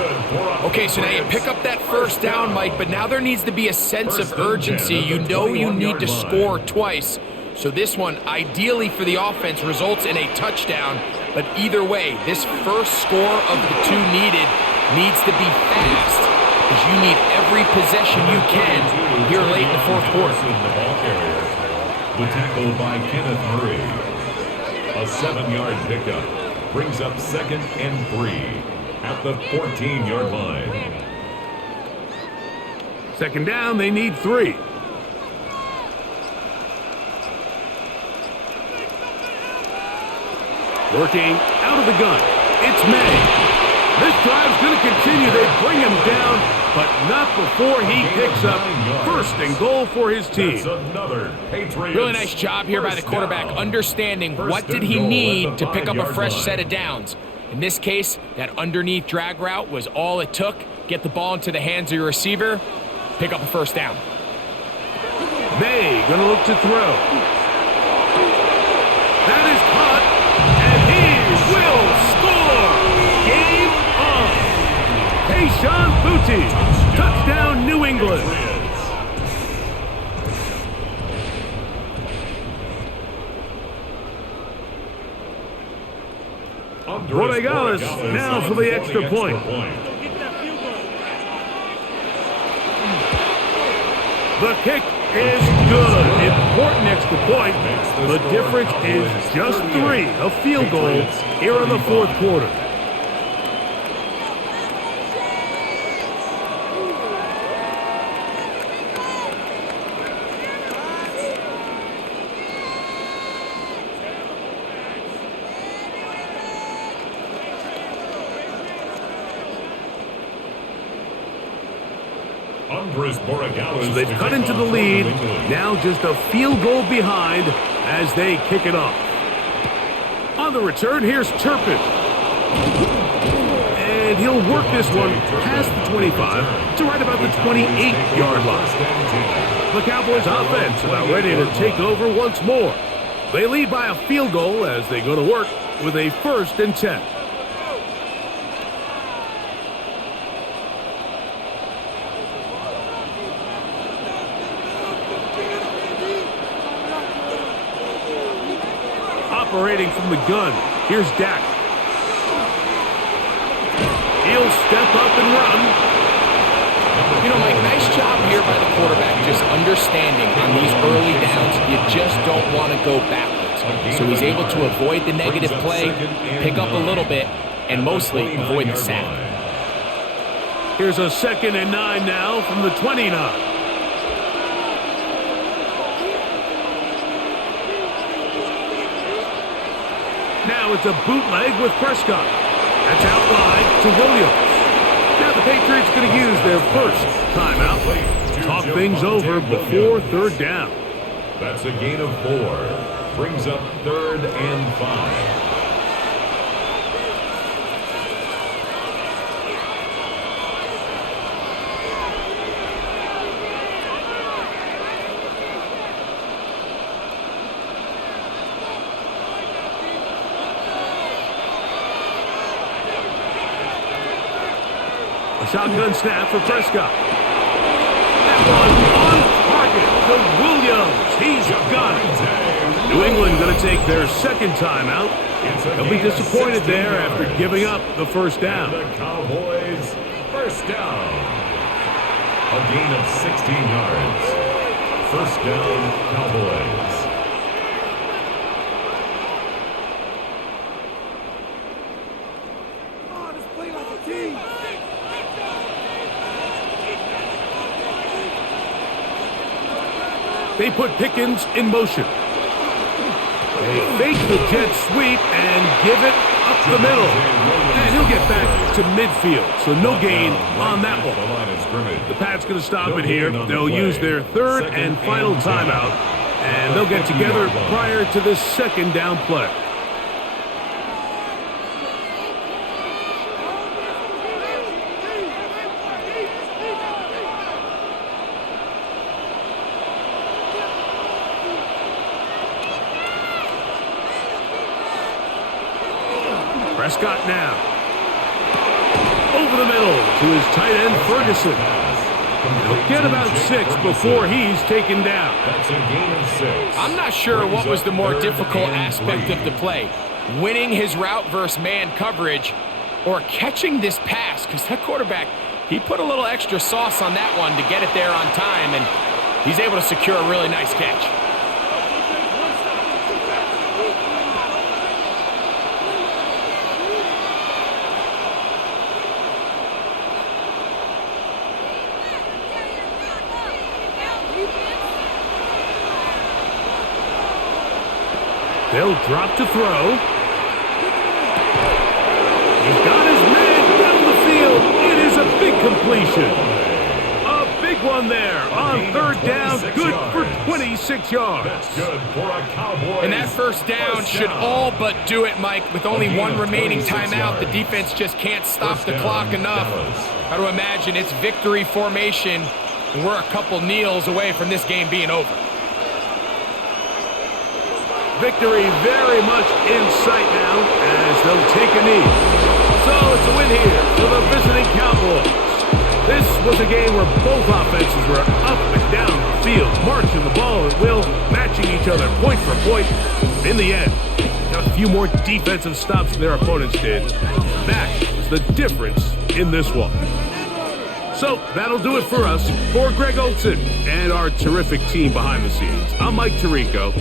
Okay, so now you pick up that first down, Mike, but now there needs to be a sense of urgency. You know you need to score twice. So this one, ideally for the offense, results in a touchdown. But either way, this first score of the two needs to be fast, because you need every possession you can here late in the fourth quarter. The tackle by Kenneth Murray. A 7-yard pickup brings up second and 3 at the 14-yard line. Second down, they need 3. Working out of the gun, it's May. This drive's going to continue. They bring him down, but not before he picks up first and goal for his team. Another Patriots. Really nice job here by the quarterback, understanding what did he need to pick up a fresh set of downs. In this case, that underneath drag route was all it took. Get the ball into the hands of your receiver, pick up a first down. May going to look to throw. That is caught, and he will score. Game on. Tayshaun Boutte, touchdown New England. Borregales now for the extra point. The kick is good. Important extra point. The difference is just 3. A field goal here in the fourth quarter. So they've cut into the lead, now just a field goal behind as they kick it off. On the return, here's Turpin. And he'll work this one past the 25 to right about the 28-yard line. The Cowboys offense about ready to take over once more. They lead by a field goal as they go to work with a 1st and 10. Operating from the gun, here's Dak. He'll step up and run. You know, Mike, nice job here by the quarterback, just understanding on these early downs, you just don't want to go backwards. So he's able to avoid the negative play, pick up a little bit, and mostly avoid the sack. Here's a 2nd and 9 now from the 29. Now it's a bootleg with Prescott. That's out wide to Williams. Now the Patriots going to use their first timeout. Talk things over before third down. That's a gain of 4. Brings up 3rd and 5. A shotgun snap for Prescott. That one on target to Williams. He's got it. New England going to take their second timeout. They'll be disappointed there after giving up the first down. The Cowboys first down. A gain of 16 yards. First down, Cowboys. They put Pickens in motion. They fake the jet sweep and give it up the middle. And he'll get back to midfield, so no gain on that one. The Pats going to stop it here. They'll use their third and final timeout, and they'll get together prior to this second down play. Prescott now. Over the middle to his tight end, Ferguson. He'll get about 6 before he's taken down. That's a gain of 6. I'm not sure what was the more difficult aspect of the play. Winning his route versus man coverage or catching this pass, because that quarterback, he put a little extra sauce on that one to get it there on time, and he's able to secure a really nice catch. They'll drop to throw. He's got his man down the field. It is a big completion. A big one there on third down. Good for 26 yards. That's good for a Cowboys. And that first down should all but do it, Mike. With only one remaining timeout, the defense just can't stop the clock enough. Got to imagine it's victory formation, and we're a couple kneels away from this game being over. Victory very much in sight now as they'll take a knee. So it's a win here for the visiting Cowboys. This was a game where both offenses were up and down the field, marching the ball at will, matching each other point for point. In the end, got a few more defensive stops than their opponents did. That was the difference in this one. So that'll do it for us. For Greg Olson and our terrific team behind the scenes, I'm Mike Tirico.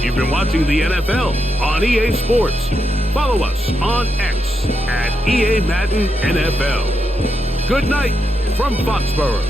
You've been watching the NFL on EA Sports. Follow us on X at EA Madden NFL. Good night from Foxborough.